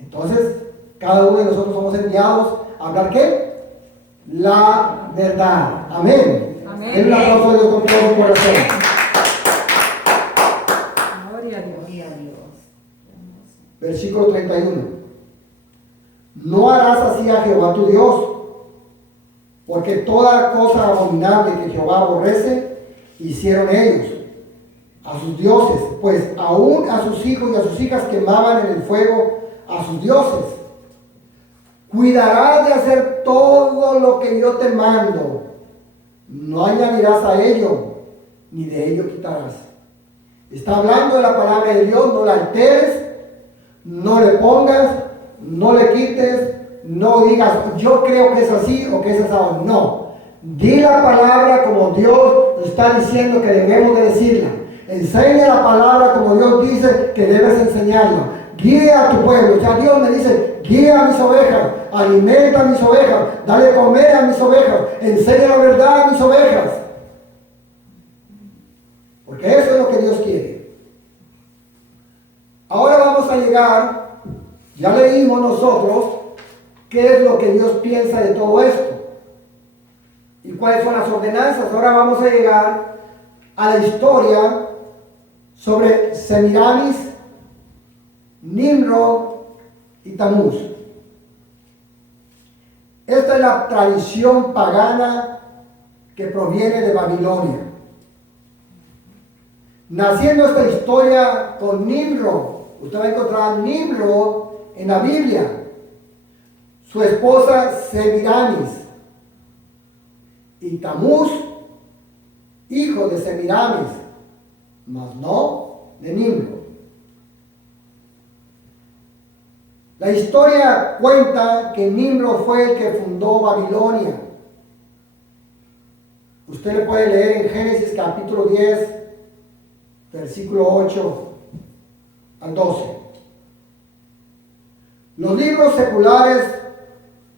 Entonces, cada uno de nosotros somos enviados a hablar ¿qué? La verdad. Amén. Amén. Den un aplauso a Dios con todo su corazón. Gloria a Dios. Versículo 31. No harás así a Jehová tu Dios, porque toda cosa abominable que Jehová aborrece, hicieron ellos a sus dioses, pues aún a sus hijos y a sus hijas quemaban en el fuego a sus dioses. Cuidarás de hacer todo lo que yo te mando, no añadirás a ello, ni de ello quitarás. Está hablando de la palabra de Dios, no la alteres, no le pongas, no le quites, no digas, yo creo que es así o que es así. No, di la palabra como Dios está diciendo que debemos de decirla. Enseña la palabra como Dios dice que debes enseñarla. guía a tu pueblo. O sea, Dios me dice, guía a mis ovejas, alimenta a mis ovejas, dale de comer a mis ovejas, enseña la verdad a mis ovejas. Porque eso es lo que Dios quiere. Ahora vamos a llegar, ya leímos nosotros, qué es lo que Dios piensa de todo esto. ¿Y cuáles son las ordenanzas? Ahora vamos a llegar a la historia sobre Semiramis, Nimrod y Tamuz. Esta es la tradición pagana que proviene de Babilonia. Naciendo esta historia con Nimrod, usted va a encontrar a Nimrod en la Biblia, su esposa Semiramis, y Tamuz, hijo de Semiramis, mas no de Nimrod. La historia cuenta que Nimrod fue el que fundó Babilonia. Usted le puede leer en Génesis capítulo 10, versículo 8 al 12. Los libros seculares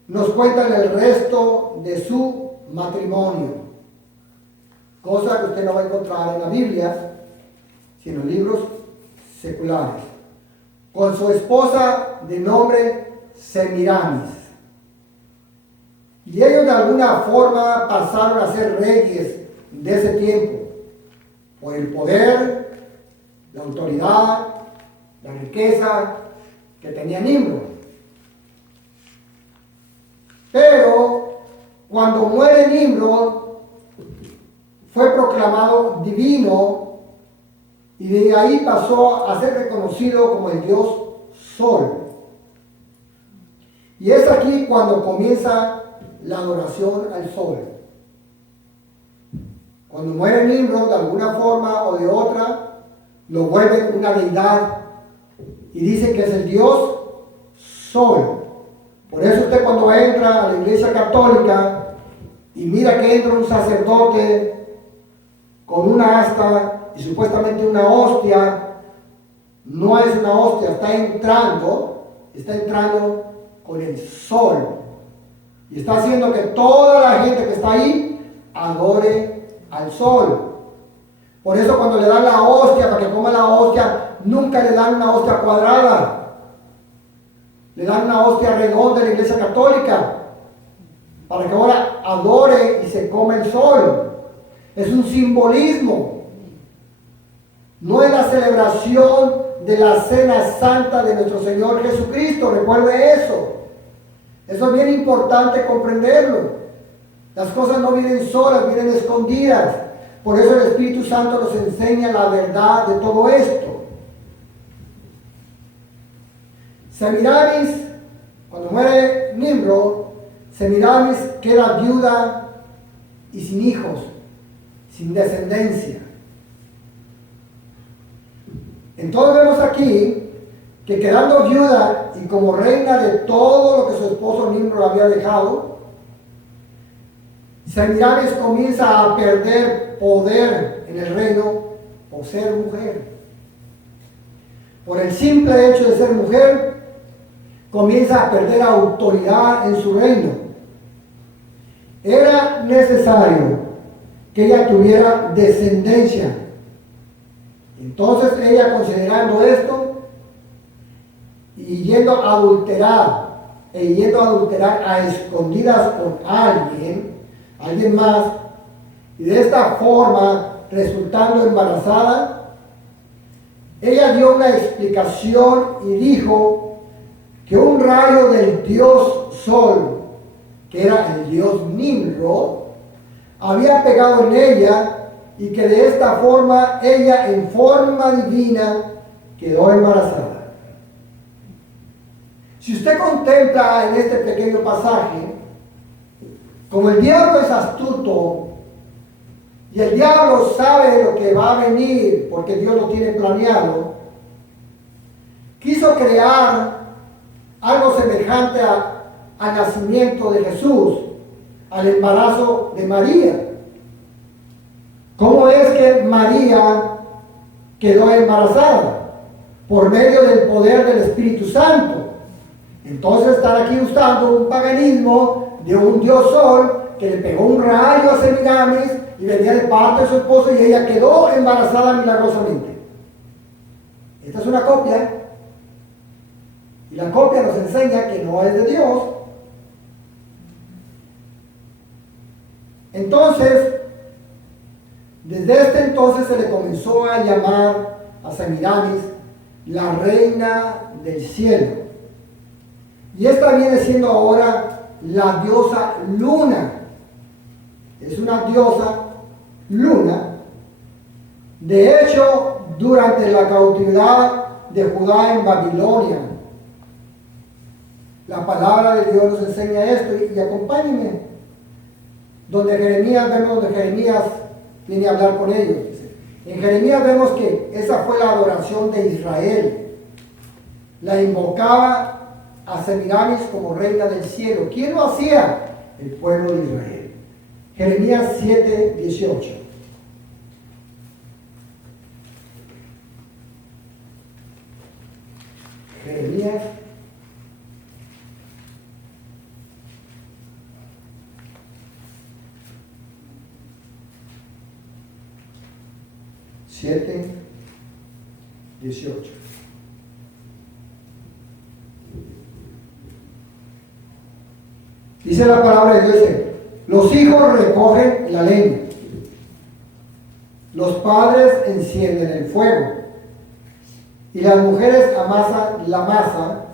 nos cuentan el resto de su matrimonio, cosa que usted no va a encontrar en la Biblia, sino en libros seculares, con su esposa de nombre Semiramis. Y ellos de alguna forma pasaron a ser reyes de ese tiempo, por el poder, la autoridad, la riqueza que tenía Nimrod. Pero cuando muere Nimrod, fue proclamado divino y de ahí pasó a ser reconocido como el dios Sol. Y es aquí cuando comienza la adoración al Sol. Cuando muere Nimrod, de alguna forma o de otra, lo vuelven una deidad y dice que es el dios Sol. Por eso usted cuando entra a la iglesia católica y mira que entra un sacerdote con una asta y supuestamente una hostia, no es una hostia, está entrando con el sol. Y está haciendo que toda la gente que está ahí adore al sol. Por eso cuando le dan la hostia, para que coma la hostia, nunca le dan una hostia cuadrada. Le dan una hostia redonda en la iglesia católica, para que ahora adore y se coma el sol. Es un simbolismo. No es la celebración de la cena santa de nuestro Señor Jesucristo. Recuerde eso. Eso es bien importante comprenderlo. Las cosas no vienen solas, vienen escondidas. Por eso el Espíritu Santo nos enseña la verdad de todo esto. Semiramis, cuando muere Nimrod, Semiramis queda viuda y sin hijos, sin descendencia. Entonces vemos aquí que quedando viuda y como reina de todo lo que su esposo Nimrod había dejado, Semiramis comienza a perder poder en el reino por ser mujer. Por el simple hecho de ser mujer, comienza a perder autoridad en su reino. Era necesario que ella tuviera descendencia. Entonces ella, considerando esto y yendo a adulterar a escondidas con alguien más, y de esta forma resultando embarazada, ella dio una explicación y dijo que un rayo del dios Sol, que era el dios Nimrod, había pegado en ella y que de esta forma ella en forma divina quedó embarazada. Si usted contempla en este pequeño pasaje, como el diablo es astuto y el diablo sabe lo que va a venir porque Dios lo tiene planeado, quiso crear algo semejante al nacimiento de Jesús, al embarazo de María. ¿Cómo es que María quedó embarazada? por medio del poder del Espíritu Santo. Entonces están aquí usando un paganismo de un dios sol que le pegó un rayo a Semiramis y venía de parte de su esposo y ella quedó embarazada milagrosamente. Esta es una copia, y la copia nos enseña que no es de Dios. Entonces, desde este entonces se le comenzó a llamar a Semiramis la reina del cielo. Y esta viene siendo ahora la diosa Luna. Es una diosa Luna. De hecho, durante la cautividad de Judá en Babilonia, la palabra de Dios nos enseña esto, y acompáñenme. Donde Jeremías viene a hablar con ellos. En Jeremías vemos que esa fue la adoración de Israel. La invocaba a Semiramis como reina del cielo. ¿Quién lo hacía? El pueblo de Israel. Jeremías 7:18. Jeremías 7:18. Dice la palabra de Dios: los hijos recogen la leña, los padres encienden el fuego, y las mujeres amasan la masa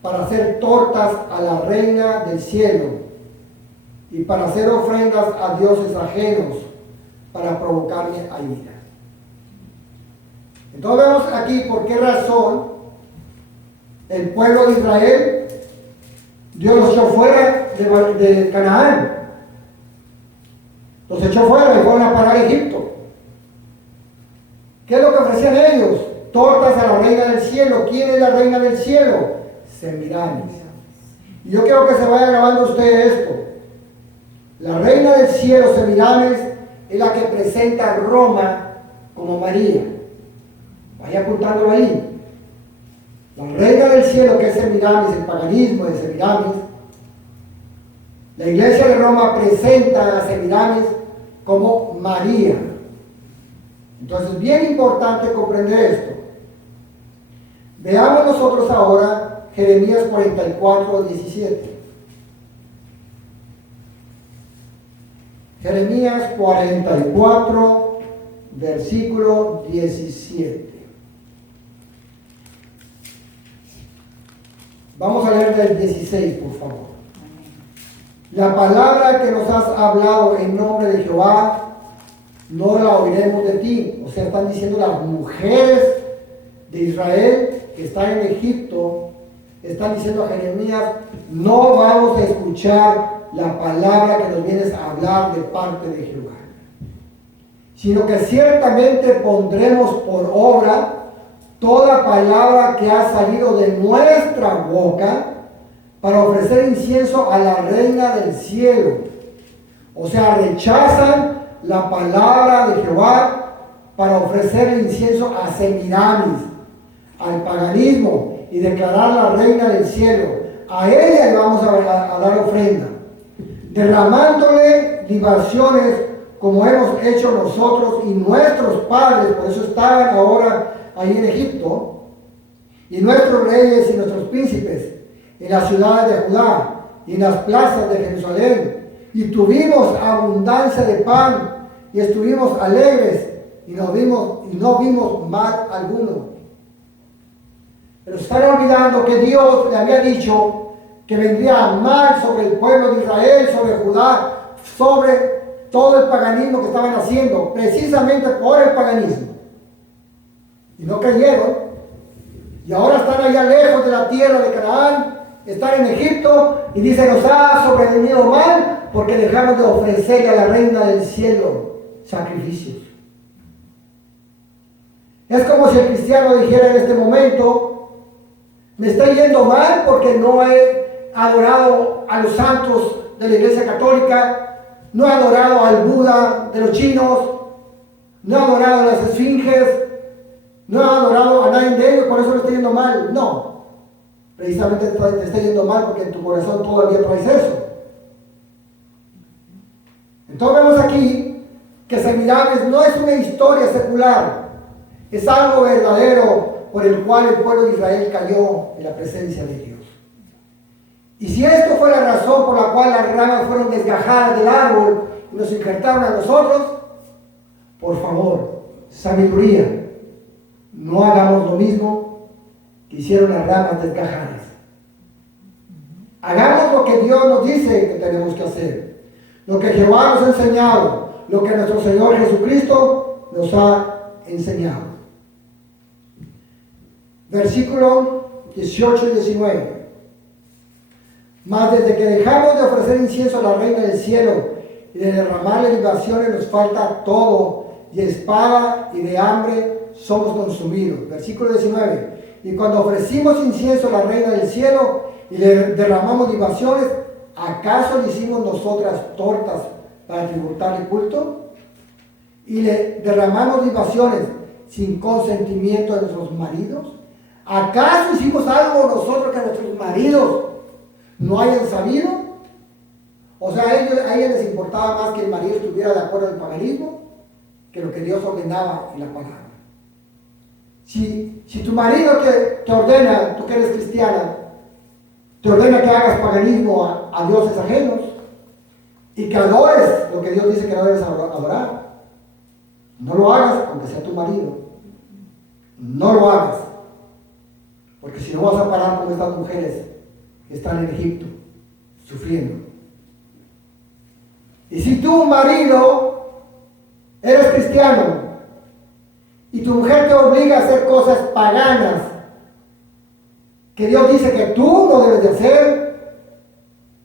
para hacer tortas a la reina del cielo y para hacer ofrendas a dioses ajenos, para provocarme a ira. Entonces vemos aquí por qué razón el pueblo de Israel, Dios los echó fuera de Canaán. Los echó fuera y fueron a parar a Egipto. ¿Qué es lo que ofrecían ellos? Tortas a la reina del cielo. ¿Quién es la reina del cielo? Semiramis. Y yo quiero que se vaya grabando usted esto. La reina del cielo, Semiramis, es la que presenta a Roma como María. Vaya apuntándolo ahí. La reina del cielo, que es Semiramis, el paganismo de Semiramis. La iglesia de Roma presenta a Semiramis como María. Entonces es bien importante comprender esto. Veamos nosotros ahora Jeremías 44:17. Jeremías 44, versículo 17. Vamos a leer del 16, por favor. La palabra que nos has hablado en nombre de Jehová, no la oiremos de ti. O sea, están diciendo las mujeres de Israel que están en Egipto, están diciendo a Jeremías: no vamos a escuchar la palabra que nos vienes a hablar de parte de Jehová, sino que ciertamente pondremos por obra toda palabra que ha salido de nuestra boca para ofrecer incienso a la reina del cielo. O sea, rechazan la palabra de Jehová para ofrecer el incienso a Semiramis, al paganismo, y declarar la reina del cielo. A ella le vamos a dar ofrenda, derramándole libaciones como hemos hecho nosotros y nuestros padres. Por eso estaban ahora ahí en Egipto, y nuestros reyes y nuestros príncipes en las ciudades de Judá y en las plazas de Jerusalén, y tuvimos abundancia de pan y estuvimos alegres y no vimos mal alguno. Pero están olvidando que Dios le había dicho que vendría mal sobre el pueblo de Israel, sobre Judá, sobre todo el paganismo que estaban haciendo, precisamente por el paganismo. Y no creyeron, y ahora están allá lejos de la tierra de Canaán, están en Egipto, y dice: nos ha sobrevenido mal porque dejamos de ofrecerle a la reina del cielo sacrificios. Es como si el cristiano dijera en este momento: me está yendo mal porque no he adorado a los santos de la Iglesia Católica, no he adorado al Buda de los chinos, no he adorado a las esfinges, no he adorado a nadie de ellos, por está yendo mal. No, precisamente te está yendo mal porque en tu corazón todavía traes eso. Entonces vemos aquí que Semiramis no es una historia secular, es algo verdadero por el cual el pueblo de Israel cayó en la presencia de Dios. Y si esto fue la razón por la cual las ramas fueron desgajadas del árbol y nos injertaron a nosotros, por favor, sabiduría, no hagamos lo mismo que hicieron las ramas desgajadas. Hagamos lo que Dios nos dice que tenemos que hacer, lo que Jehová nos ha enseñado, lo que nuestro Señor Jesucristo nos ha enseñado. Versículo 18 y 19. Mas desde que dejamos de ofrecer incienso a la Reina del Cielo y de derramarle libaciones, nos falta todo, y espada y de hambre somos consumidos. Versículo 19. Y cuando ofrecimos incienso a la Reina del Cielo y le derramamos libaciones, ¿acaso le hicimos nosotras tortas para tributarle culto? Y le derramamos libaciones sin consentimiento de nuestros maridos. ¿Acaso hicimos algo nosotros que nuestros maridos no hayan sabido? O sea, a ellos les importaba más que el marido estuviera de acuerdo al paganismo que lo que Dios ordenaba en la palabra. Si tu marido te ordena, tú que eres cristiana, te ordena que hagas paganismo a dioses ajenos y que adores lo que Dios dice que no debes adorar, no lo hagas aunque sea tu marido. No lo hagas, porque si no vas a parar como estas mujeres que están en Egipto sufriendo. Y si tu marido eres cristiano y tu mujer te obliga a hacer cosas paganas que Dios dice que tú no debes de hacer,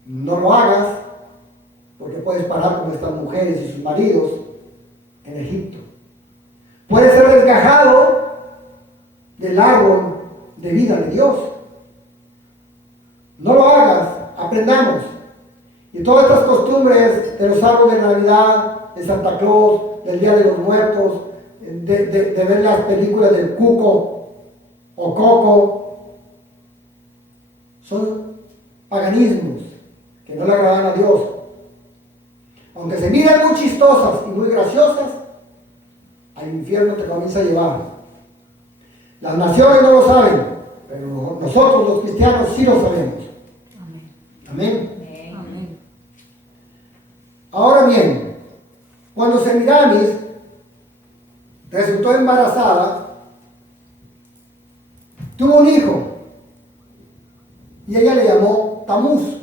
no lo hagas, porque puedes parar como estas mujeres y sus maridos en Egipto. Puedes ser desgajado del árbol de vida de Dios. No lo hagas, aprendamos. Y todas estas costumbres de los árboles de Navidad, de Santa Claus, del Día de los Muertos, de ver las películas del Cuco o Coco, son paganismos que no le agradan a Dios. Aunque se miran muy chistosas y muy graciosas, al infierno te comienza a llevar. Las naciones no lo saben, pero nosotros los cristianos sí lo sabemos. Amén. Amén. Ahora bien, cuando Semiramis resultó embarazada, tuvo un hijo y ella le llamó Tamuz.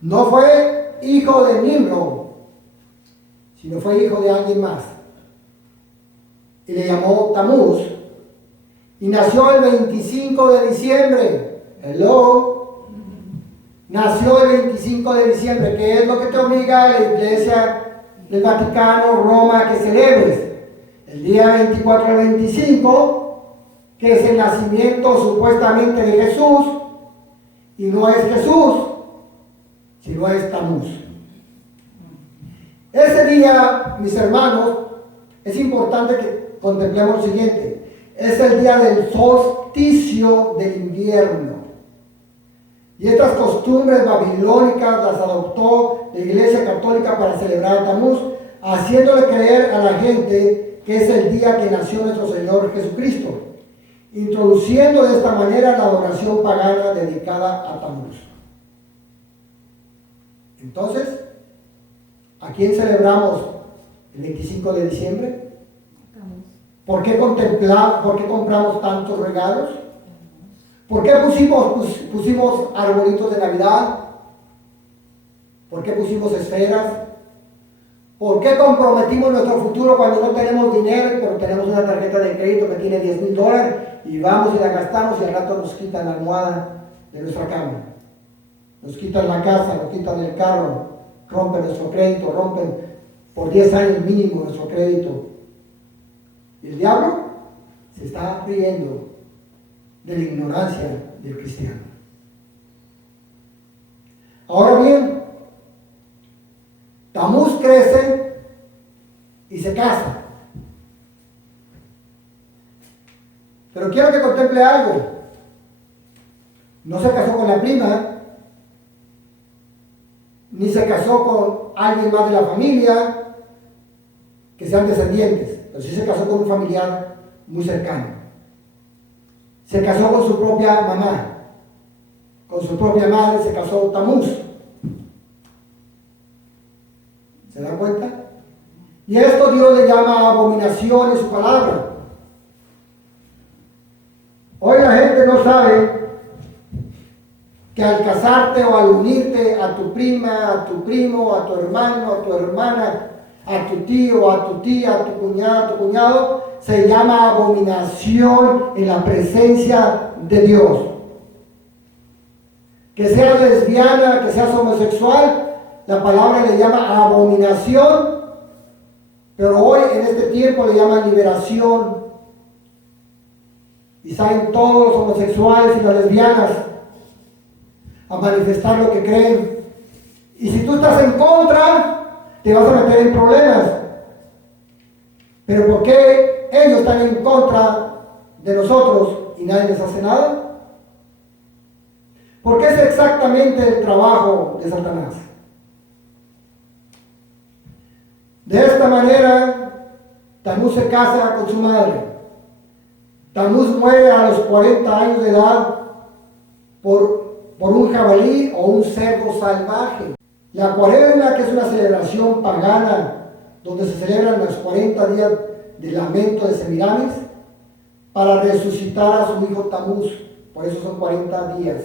No fue hijo de Nimrod, sino fue hijo de alguien más. Y le llamó Tamuz. Y nació el 25 de diciembre. Hello. Nació el 25 de diciembre, que es lo que te obliga a la Iglesia del Vaticano, Roma, a que celebres. El día 24 al 25, que es el nacimiento supuestamente de Jesús, y no es Jesús, sino es Tamuz. Ese día, mis hermanos, es importante que contemplemos lo siguiente. Es el día del solsticio del invierno. Y estas costumbres babilónicas las adoptó la Iglesia Católica para celebrar a Tamuz, haciéndole creer a la gente que es el día que nació nuestro Señor Jesucristo, introduciendo de esta manera la adoración pagana dedicada a Tamuz. Entonces, ¿a quién celebramos el 25 de diciembre? ¿Por qué compramos tantos regalos? ¿Por qué pusimos arbolitos de Navidad? ¿Por qué pusimos esferas? ¿Por qué comprometimos nuestro futuro cuando no tenemos dinero, pero tenemos una tarjeta de crédito que tiene $10,000 y vamos y la gastamos y al rato nos quitan la almohada de nuestra cama? Nos quitan la casa, nos quitan el carro, rompen nuestro crédito, rompen por 10 años mínimo nuestro crédito. Y el diablo se está riendo de la ignorancia del cristiano. Ahora bien, Tamuz crece y se casa. Pero quiero que contemple algo. No se casó con la prima, ni se casó con alguien más de la familia que sean descendientes, pero sí se casó con un familiar muy cercano. Se casó con su propia mamá, con su propia madre, se casó Tamuz. ¿Se dan cuenta? Y esto Dios le llama abominación en su palabra. Hoy la gente no sabe que al casarte o al unirte a tu prima, a tu primo, a tu hermano, a tu hermana, a tu tío, a tu tía, a tu cuñada, a tu cuñado, se llama abominación en la presencia de Dios. Que seas lesbiana, que seas homosexual, la palabra le llama abominación, pero hoy en este tiempo le llaman liberación. Y salen todos los homosexuales y las lesbianas a manifestar lo que creen. Y si tú estás en contra, te vas a meter en problemas. Pero ¿por qué ellos están en contra de nosotros y nadie les hace nada? Porque es exactamente el trabajo de Satanás. De esta manera, Tamuz se casa con su madre. Tamuz muere a los 40 años de edad por un jabalí o un cerdo salvaje. La cuaresma, que es una celebración pagana, donde se celebran los 40 días de lamento de Semiramis, para resucitar a su hijo Tamuz. Por eso son 40 días.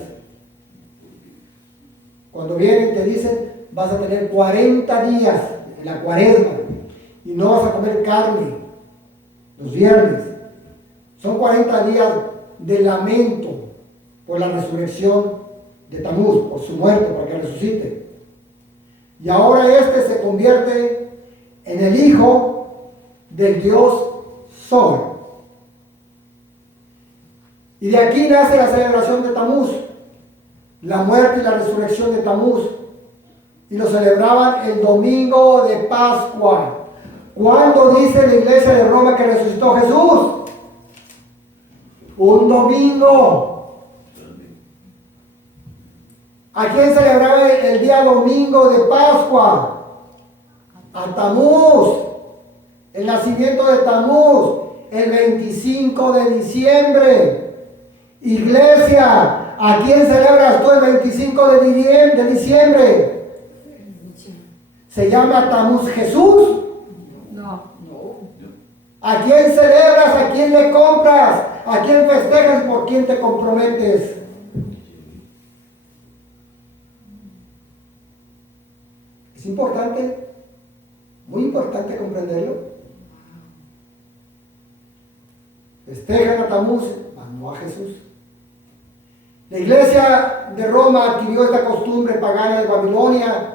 Cuando vienen te dicen, vas a tener 40 días en la cuaresma y no vas a comer carne los viernes. Son 40 días de lamento por la resurrección de Tamuz, por su muerte, para que resucite. Y ahora se convierte en el hijo del Dios Sol. Y de aquí nace la celebración de Tamuz, la muerte y la resurrección de Tamuz. Y lo celebraban el domingo de Pascua. ¿Cuándo dice la iglesia de Roma que resucitó Jesús? Un domingo. ¿A quién celebraba el día domingo de Pascua? A Tamuz. El nacimiento de Tamuz, el 25 de diciembre. Iglesia, ¿a quién celebras tú el 25 de diciembre? ¿Se llama Tamuz Jesús? No. ¿A quién celebras? ¿A quién le compras? ¿A quién festejas? ¿Por quién te comprometes? Es importante, muy importante comprenderlo. Festejan a Tamuz, mas no a Jesús. La iglesia de Roma adquirió esta costumbre pagana de Babilonia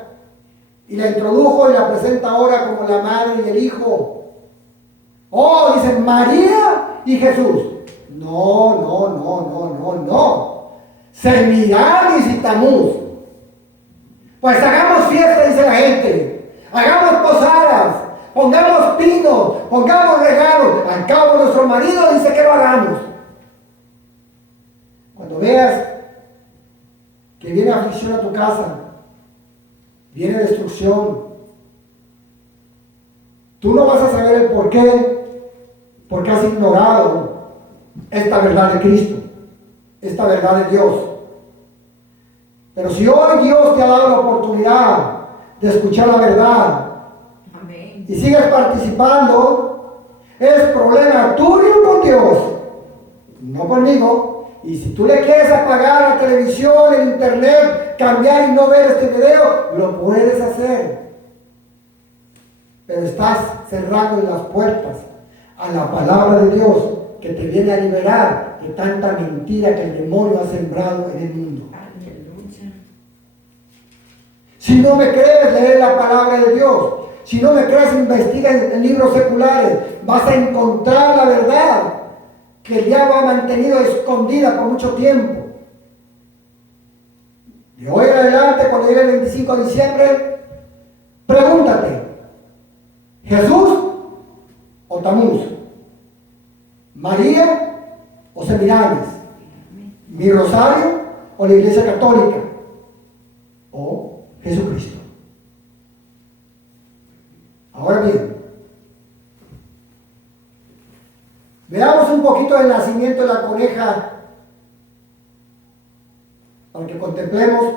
y la introdujo y la presenta ahora como la madre y el hijo. Oh, dicen María y Jesús. No. Semiramis y Tamuz. Pues hagamos fiesta, dice la gente. Hagamos posadas. Pongamos pinos. Pongamos regalos. Al cabo nuestro marido dice que lo hagamos. Cuando veas que viene aflicción a tu casa, viene destrucción, tú no vas a saber el por qué, porque has ignorado esta verdad de Cristo, esta verdad de Dios. Pero si hoy Dios te ha dado la oportunidad de escuchar la verdad, Amén. y sigues participando, es problema tuyo con Dios, no conmigo. Y si tú le quieres apagar la televisión, el internet, cambiar y no ver este video, lo puedes hacer. Pero estás cerrando las puertas a la palabra de Dios que te viene a liberar de tanta mentira que el demonio ha sembrado en el mundo. Aleluya. Si no me crees, lee la palabra de Dios. Si no me crees, investiga en libros seculares. Vas a encontrar la verdad que el diablo ha mantenido escondida por mucho tiempo. De hoy en adelante, cuando llegue el 25 de diciembre, pregúntate, ¿Jesús o Tamuz? ¿María o Semiramis? ¿Mi Rosario o la Iglesia Católica? ¿O Jesucristo? Ahora bien, veamos un poquito el nacimiento de la coneja para que contemplemos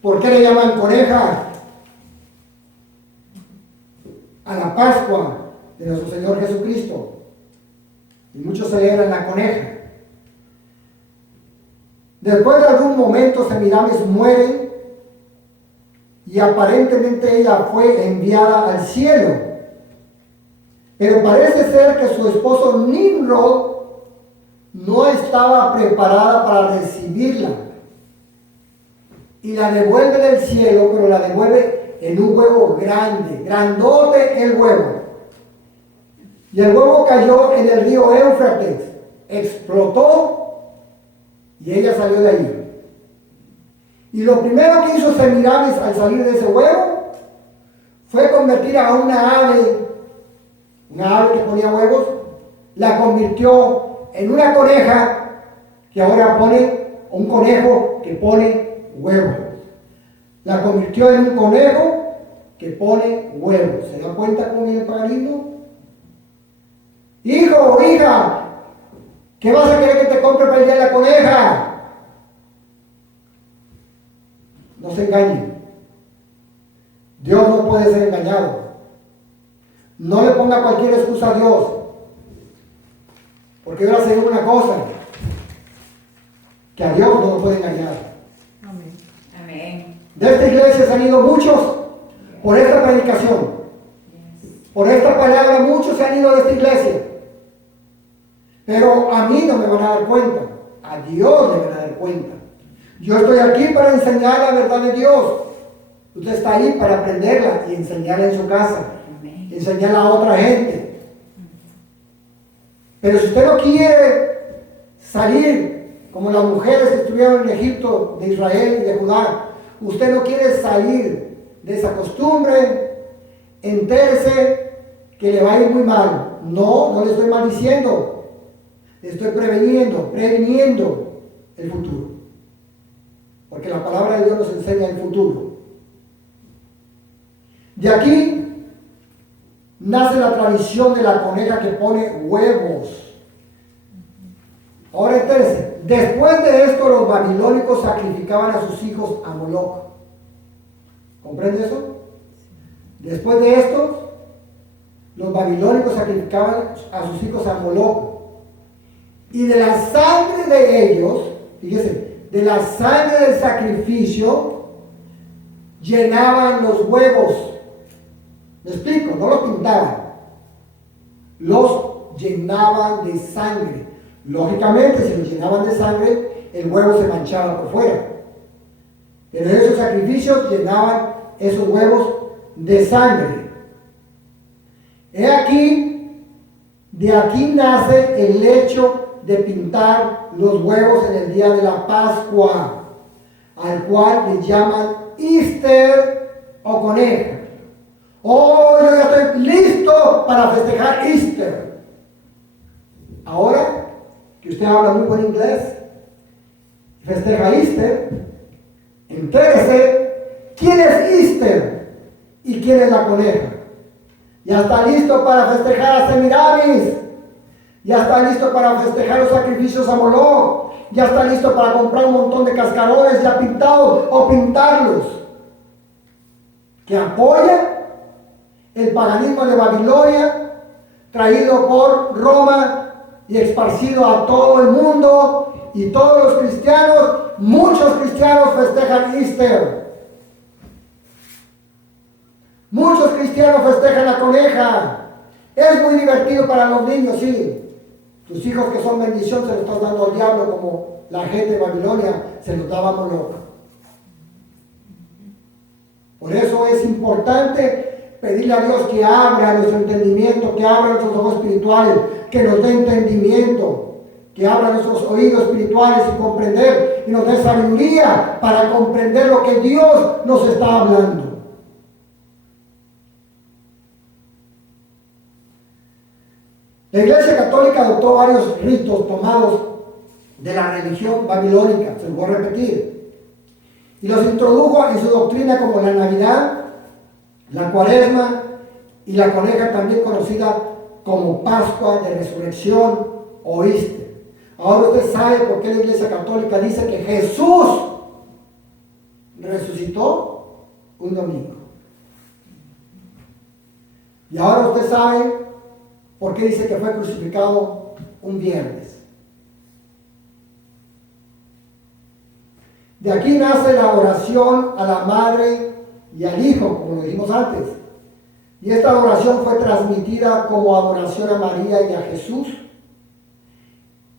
por qué le llaman coneja a la Pascua de nuestro Señor Jesucristo. Y muchos celebran la coneja. Después de algún momento, Semiramis muere y aparentemente ella fue enviada al cielo. Pero parece ser que su esposo Nimrod no estaba preparada para recibirla. Y la devuelve del cielo, pero la devuelve en un huevo grande, grandote el huevo. Y el huevo cayó en el río Éufrates, explotó y ella salió de ahí. Y lo primero que hizo Semiramis al salir de ese huevo fue convertir a una ave que ponía huevos, la convirtió en una coneja que ahora pone, un conejo que pone huevos. La convirtió en un conejo que pone huevos. ¿Se da cuenta cómo viene el paganismo? Hijo o hija, ¿qué vas a querer que te compre para el día de la coneja? No se engañen. Dios no puede ser engañado. No le ponga cualquier excusa a Dios. Porque yo le aseguro una cosa, que a Dios no lo puede engañar. Amén. Amén. De esta iglesia se han ido muchos por esta predicación. Por esta palabra muchos se han ido de esta iglesia. Pero a mí no me van a dar cuenta. A Dios le van a dar cuenta. Yo estoy aquí para enseñar la verdad de Dios. Usted está ahí para aprenderla y enseñarla en su casa. Amén. Enseñarla a otra gente. Pero si usted no quiere salir como las mujeres que estuvieron en Egipto, de Israel y de Judá, usted no quiere salir de esa costumbre, entérese que le va a ir muy mal. No le estoy maldiciendo. Le estoy previniendo el futuro. Porque la palabra de Dios nos enseña el futuro. De aquí nace la tradición de la coneja que pone huevos. Ahora entérese, después de esto los babilónicos sacrificaban a sus hijos a Moloch. ¿Comprende eso? Después de esto, los babilónicos sacrificaban a sus hijos a Moloch. Y de la sangre de ellos, fíjese, de la sangre del sacrificio, llenaban los huevos. ¿Me explico? No los pintaban. Los llenaban de sangre. Lógicamente, si los llenaban de sangre, el huevo se manchaba por fuera. Pero esos sacrificios llenaban esos huevos de sangre. He aquí, de aquí nace el hecho de pintar los huevos en el día de la Pascua, al cual le llaman Easter o coneja. Oh, yo ya estoy listo para festejar Easter. Ahora que usted habla muy buen inglés, festeja Easter, entérese quién es Easter y quién es la coneja. Ya está listo para festejar a Semiramis. Ya está listo para festejar los sacrificios a Moloch. Ya está listo para comprar un montón de cascarones ya pintados o pintarlos. Que apoya el paganismo de Babilonia, traído por Roma y esparcido a todo el mundo. Y todos los cristianos, muchos cristianos festejan Easter. Muchos cristianos festejan la coneja. Es muy divertido para los niños, sí. Tus hijos que son bendición se los estás dando al diablo, como la gente de Babilonia se los daba a Moloch. Por eso es importante pedirle a Dios que abra nuestro entendimiento, que abra nuestros ojos espirituales, que nos dé entendimiento, que abra nuestros oídos espirituales y comprender, y nos dé sabiduría para comprender lo que Dios nos está hablando. La Iglesia Católica adoptó varios ritos tomados de la religión babilónica, se los voy a repetir, y los introdujo en su doctrina como la Navidad, la Cuaresma y la coneja, también conocida como Pascua de Resurrección o Easter. Ahora usted sabe por qué la Iglesia Católica dice que Jesús resucitó un domingo. Y ahora usted sabe por qué dice que fue crucificado un viernes. De aquí nace la oración a la Madre y al Hijo, como lo dijimos antes. Y esta adoración fue transmitida como adoración a María y a Jesús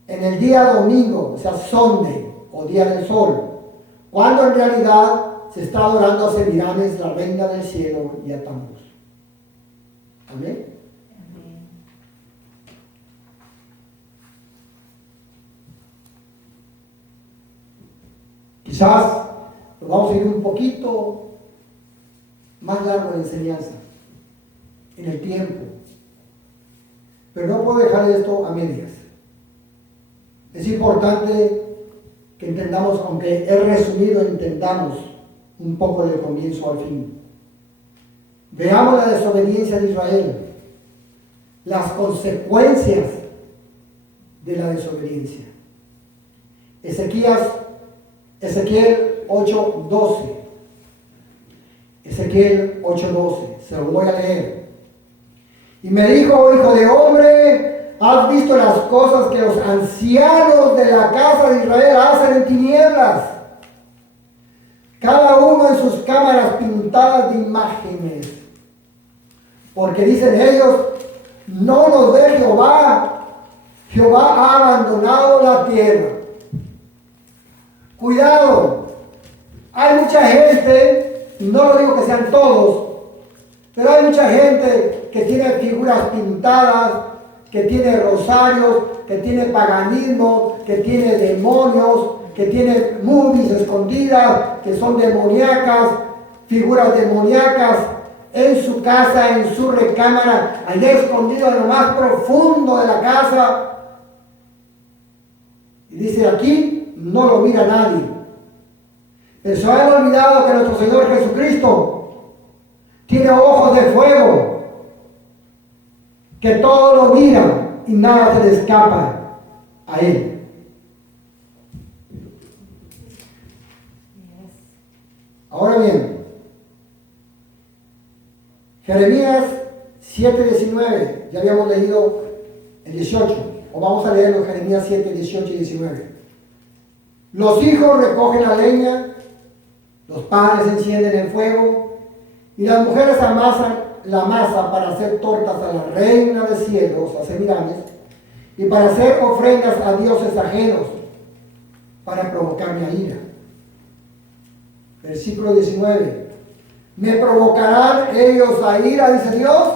en el día domingo, o sea, Sunday, o Día del Sol, cuando en realidad se está adorando a Semiramis, la Reina del Cielo, y a Tammuz. Amén. Quizás nos vamos a ir un poquito más largo de enseñanza en el tiempo, pero no puedo dejar esto a medias. Es importante que entendamos, aunque he resumido, entendamos un poco del comienzo al fin. Veamos la desobediencia de Israel, las consecuencias de la desobediencia. Ezequiel 8:12. Ezequiel 8:12. Se lo voy a leer. Y me dijo: hijo de hombre, ¿has visto las cosas que los ancianos de la casa de Israel hacen en tinieblas? Cada uno en sus cámaras pintadas de imágenes. Porque dicen ellos: no nos ve Jehová. Jehová ha abandonado la tierra. Cuidado. Hay mucha gente, y no lo digo que sean todos, pero hay mucha gente que tiene figuras pintadas, que tiene rosarios, que tiene paganismo, que tiene demonios, que tiene movies escondidas, que son demoníacas, figuras demoníacas en su casa, en su recámara, allá escondido en lo más profundo de la casa. Y dice: aquí no lo mira nadie. Pero se han olvidado que nuestro Señor Jesucristo tiene ojos de fuego, que todo lo mira y nada se le escapa a Él. Ahora bien, Jeremías 7:19, ya habíamos leído el 18, o vamos a leerlo, Jeremías 7:18 y 19. Los hijos recogen la leña, los padres encienden el fuego, y las mujeres amasan la masa para hacer tortas a la Reina de Cielos, a Semiramis, y para hacer ofrendas a dioses ajenos, para provocar mi ira. Versículo 19. ¿Me provocarán ellos a ira?, dice Dios.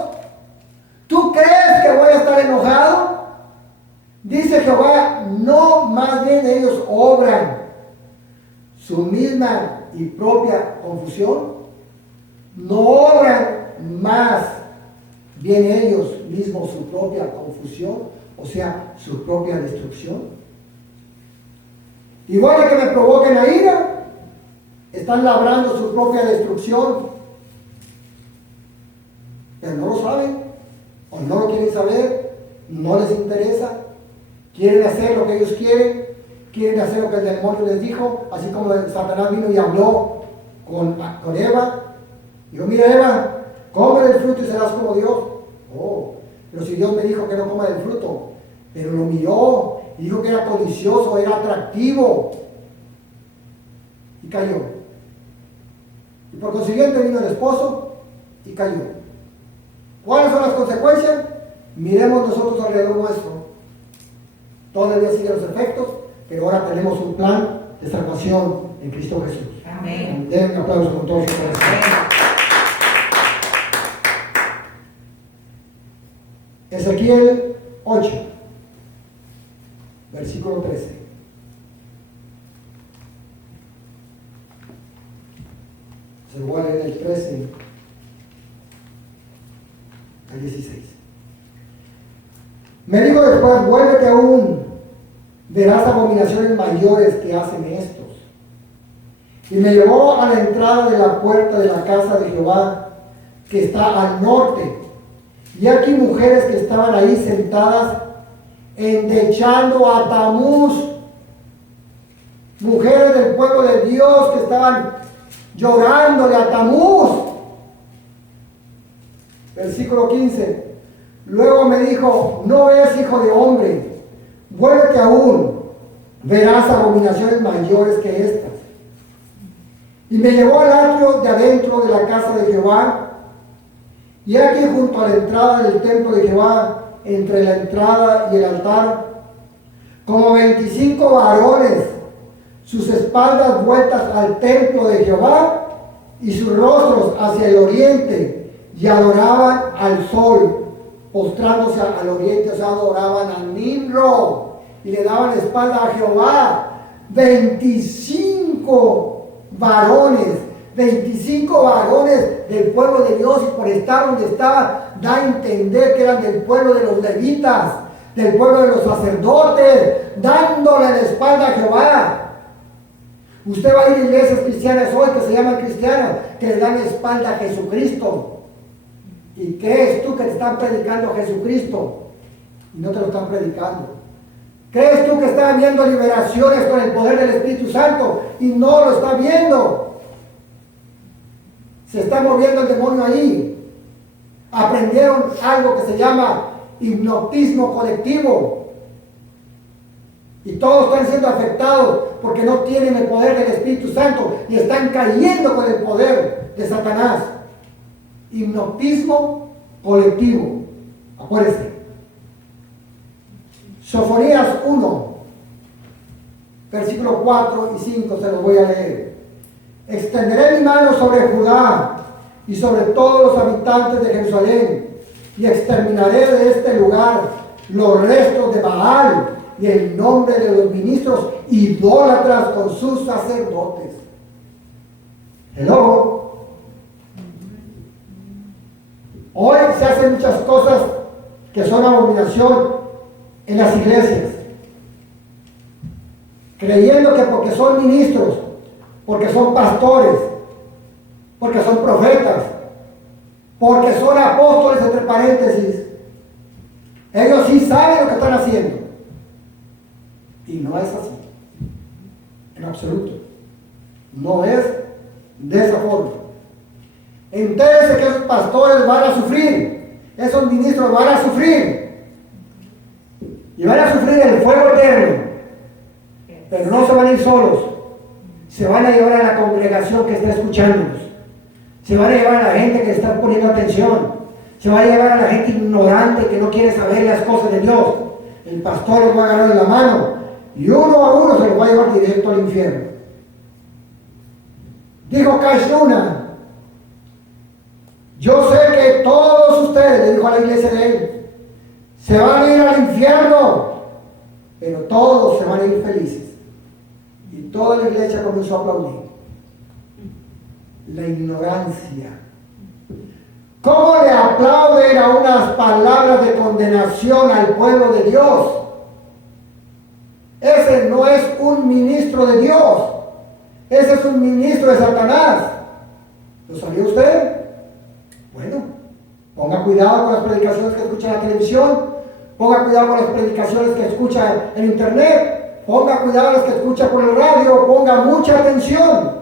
¿Tú crees que voy a estar enojado? Dice Jehová: no, más bien ellos obran su misma y propia confusión. No obran más bien ellos mismos su propia confusión, o sea, su propia destrucción. Igual que me provoquen a ira, están labrando su propia destrucción, pero no lo saben, o no lo quieren saber, no les interesa. Quieren hacer lo que ellos quieren hacer lo que el demonio les dijo, así como Satanás vino y habló con Eva. Dijo: mira, Eva, come del fruto y serás como Dios. Oh, pero si Dios me dijo que no coma del fruto, pero lo miró y dijo que era codicioso, era atractivo, y cayó. Y por consiguiente vino el esposo y cayó. ¿Cuáles son las consecuencias? Miremos nosotros alrededor nuestro. Todavía siguen los efectos, pero ahora tenemos un plan de salvación en Cristo Jesús. Amén. Den un aplauso con todos ustedes. Ezequiel 8, versículo 13. Se lo voy a leer del 13 al 16. Me dijo después, vuélvete aún, verás abominaciones mayores que hacen estos. Y me llevó a la entrada de la puerta de la casa de Jehová, que está al norte. Y aquí mujeres que estaban ahí sentadas, endechando a Tamuz. Mujeres del pueblo de Dios que estaban llorándole a Tamuz. Versículo 15. Luego me dijo, no ves, hijo de hombre, vuélvete aún, verás abominaciones mayores que estas. Y me llevó al atrio de adentro de la casa de Jehová, y aquí junto a la entrada del templo de Jehová, entre la entrada y el altar, como 25 varones, sus espaldas vueltas al templo de Jehová y sus rostros hacia el oriente, y adoraban al sol, postrándose al oriente, o sea, adoraban a Nimrod y le daban la espalda a Jehová. 25 varones del pueblo de Dios, y por estar donde estaba, da a entender que eran del pueblo de los levitas, del pueblo de los sacerdotes, dándole la espalda a Jehová. Usted va a ir a iglesias cristianas hoy que se llaman cristianas, que le dan la espalda a Jesucristo. ¿Y crees tú que te están predicando a Jesucristo? Y no te lo están predicando. ¿Crees tú que están viendo liberaciones con el poder del Espíritu Santo? Y no lo está viendo. Se está moviendo el demonio ahí. Aprendieron algo que se llama hipnotismo colectivo. Y todos están siendo afectados porque no tienen el poder del Espíritu Santo y están cayendo con el poder de Satanás. Hipnotismo colectivo. Acuérdense. Sofonías 1, versículos 4 y 5, se los voy a leer. Extenderé mi mano sobre Judá y sobre todos los habitantes de Jerusalén, y exterminaré de este lugar los restos de Baal y el nombre de los ministros idólatras con sus sacerdotes. Hello. Hoy se hacen muchas cosas que son abominación en las iglesias, creyendo que porque son ministros, porque son pastores, porque son profetas, porque son apóstoles, entre paréntesis, ellos sí saben lo que están haciendo. Y no es así, en absoluto. No es de esa forma. Entérese que esos pastores van a sufrir, esos ministros van a sufrir. Y van a sufrir el fuego eterno. Pero no se van a ir solos. Se van a llevar a la congregación que está escuchándonos. Se van a llevar a la gente que está poniendo atención. Se va a llevar a la gente ignorante que no quiere saber las cosas de Dios. El pastor los va a agarrar de la mano y uno a uno se los va a llevar directo al infierno. Dijo Cash Luna, yo sé que todos ustedes, le dijo a la iglesia de él, se van a ir al infierno, pero todos se van a ir felices. Y toda la iglesia comenzó a aplaudir. La ignorancia. ¿Cómo le aplauden a unas palabras de condenación al pueblo de Dios? Ese no es un ministro de Dios. Ese es un ministro de Satanás. ¿Lo sabía usted? Bueno, ponga cuidado con las predicaciones que escucha en la televisión. Ponga cuidado con las predicaciones que escucha en internet. Ponga cuidado con las que escucha por el radio. Ponga mucha atención.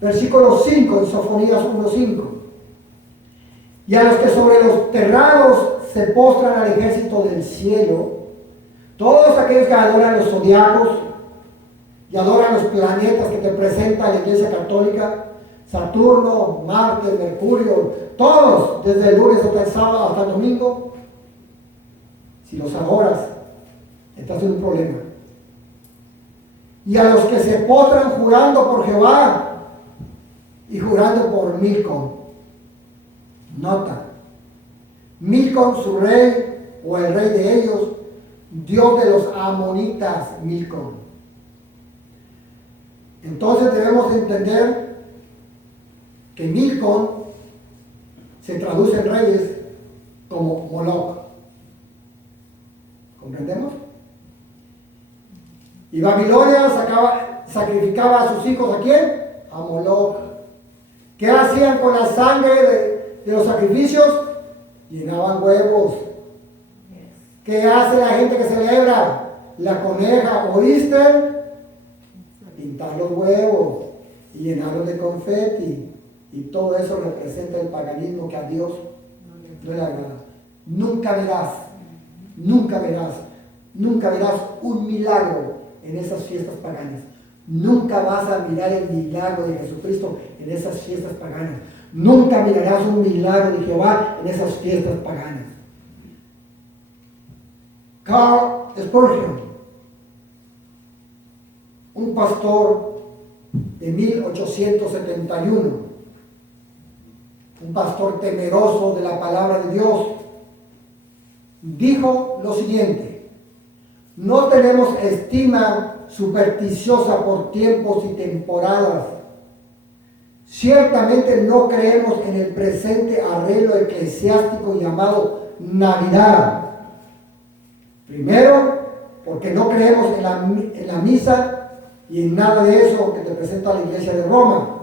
Versículo 5 en Sofonías 1:5. Y a los que sobre los terrados se postran al ejército del cielo, todos aquellos que adoran los zodiacos y adoran los planetas que te presenta la Iglesia Católica, Saturno, Marte, Mercurio, todos, desde el lunes hasta el sábado, hasta el domingo, si los adoras, estás en un problema. Y a los que se postran jurando por Jehová y jurando por Milcom. Nota, Milcom, su rey, o el rey de ellos, Dios de los amonitas, Milcom. Entonces debemos entender que Milcom se traduce en reyes como Moloch. ¿Comprendemos? Y Babilonia sacrificaba a sus hijos, ¿a quién? A Moloch. ¿Qué hacían con la sangre de los sacrificios? Llenaban huevos. ¿Qué hace la gente que celebra? La coneja, ¿oíste? Pintar los huevos y llenarlos de confeti. Y todo eso representa el paganismo que a Dios no le agrada. Nunca verás un milagro en esas fiestas paganas. Nunca vas a mirar el milagro de Jesucristo en esas fiestas paganas. Nunca mirarás un milagro de Jehová en esas fiestas paganas. Carl Spurgeon, un pastor de 1871, un pastor temeroso de la palabra de Dios, dijo lo siguiente: no tenemos estima supersticiosa por tiempos y temporadas. Ciertamente no creemos en el presente arreglo eclesiástico llamado Navidad. Primero, porque no creemos en la misa y en nada de eso que te presenta la Iglesia de Roma,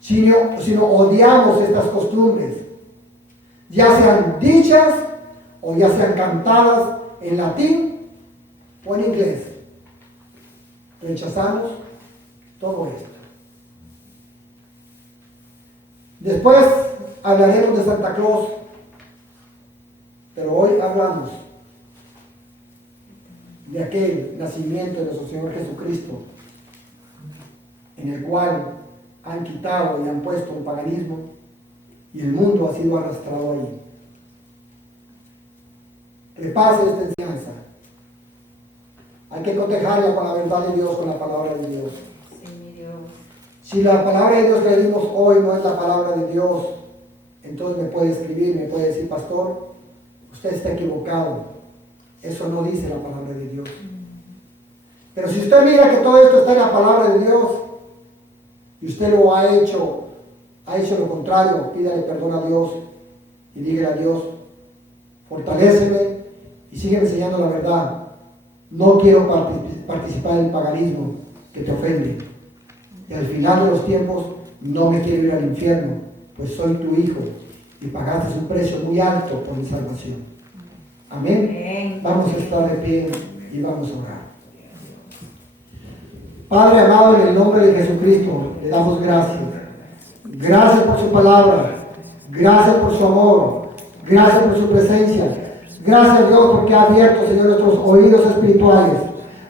sino odiamos estas costumbres, ya sean dichas o ya sean cantadas en latín o en inglés. Rechazamos todo esto. Después hablaremos de Santa Claus, pero hoy hablamos de aquel nacimiento de nuestro Señor Jesucristo, en el cual han quitado y han puesto un paganismo y el mundo ha sido arrastrado ahí. Repase esta enseñanza. Hay que cotejarla con la verdad de Dios, con la palabra de Dios. Si la palabra de Dios que leímos hoy no es la palabra de Dios, entonces me puede escribir, me puede decir: pastor, usted está equivocado. Eso no dice la palabra de Dios. Pero si usted mira que todo esto está en la palabra de Dios y usted lo ha hecho lo contrario, pídale perdón a Dios y dígale a Dios: fortaléceme y sigue enseñando la verdad. No quiero participar en el paganismo que te ofende. Y al final de los tiempos no me quiero ir al infierno, pues soy tu hijo y pagaste un precio muy alto por mi salvación. Amén. Vamos a estar de pie y vamos a orar. Padre amado, en el nombre de Jesucristo le damos gracias. Gracias por su palabra. Gracias por su amor. Gracias por su presencia. Gracias, Dios, porque ha abierto, Señor, nuestros oídos espirituales.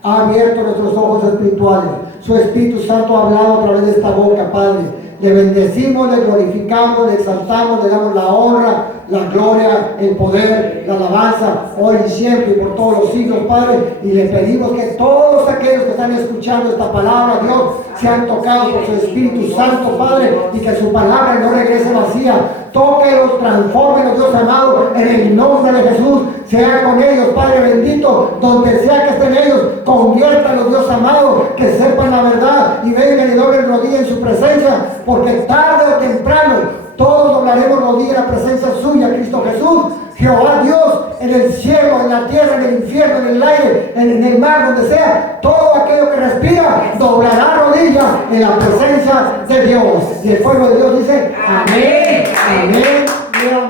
Ha abierto nuestros ojos espirituales. Su Espíritu Santo ha hablado a través de esta boca, Padre. Le bendecimos, le glorificamos, le exaltamos, le damos la honra, la gloria, el poder, la alabanza, hoy y siempre y por todos los siglos, Padre. Y le pedimos que todos aquellos que están escuchando esta palabra, Dios, sean tocados por su Espíritu Santo, Padre, y que su palabra no regrese vacía. Tóquelos, transfórmelos, Dios amado, en el nombre de Jesús. Sea con ellos, Padre bendito, donde sea que estén ellos, conviértalos, Dios amado, que sepan la verdad y vengan y doblen rodillas en su presencia, porque tarde o temprano todos doblaremos rodillas en la presencia suya, Cristo Jesús, Jehová Dios, en el cielo, en la tierra, en el infierno, en el aire, en el mar, donde sea. Todo aquello que respira doblará rodillas en la presencia de Dios. Y el pueblo de Dios dice: amén, amén, amén.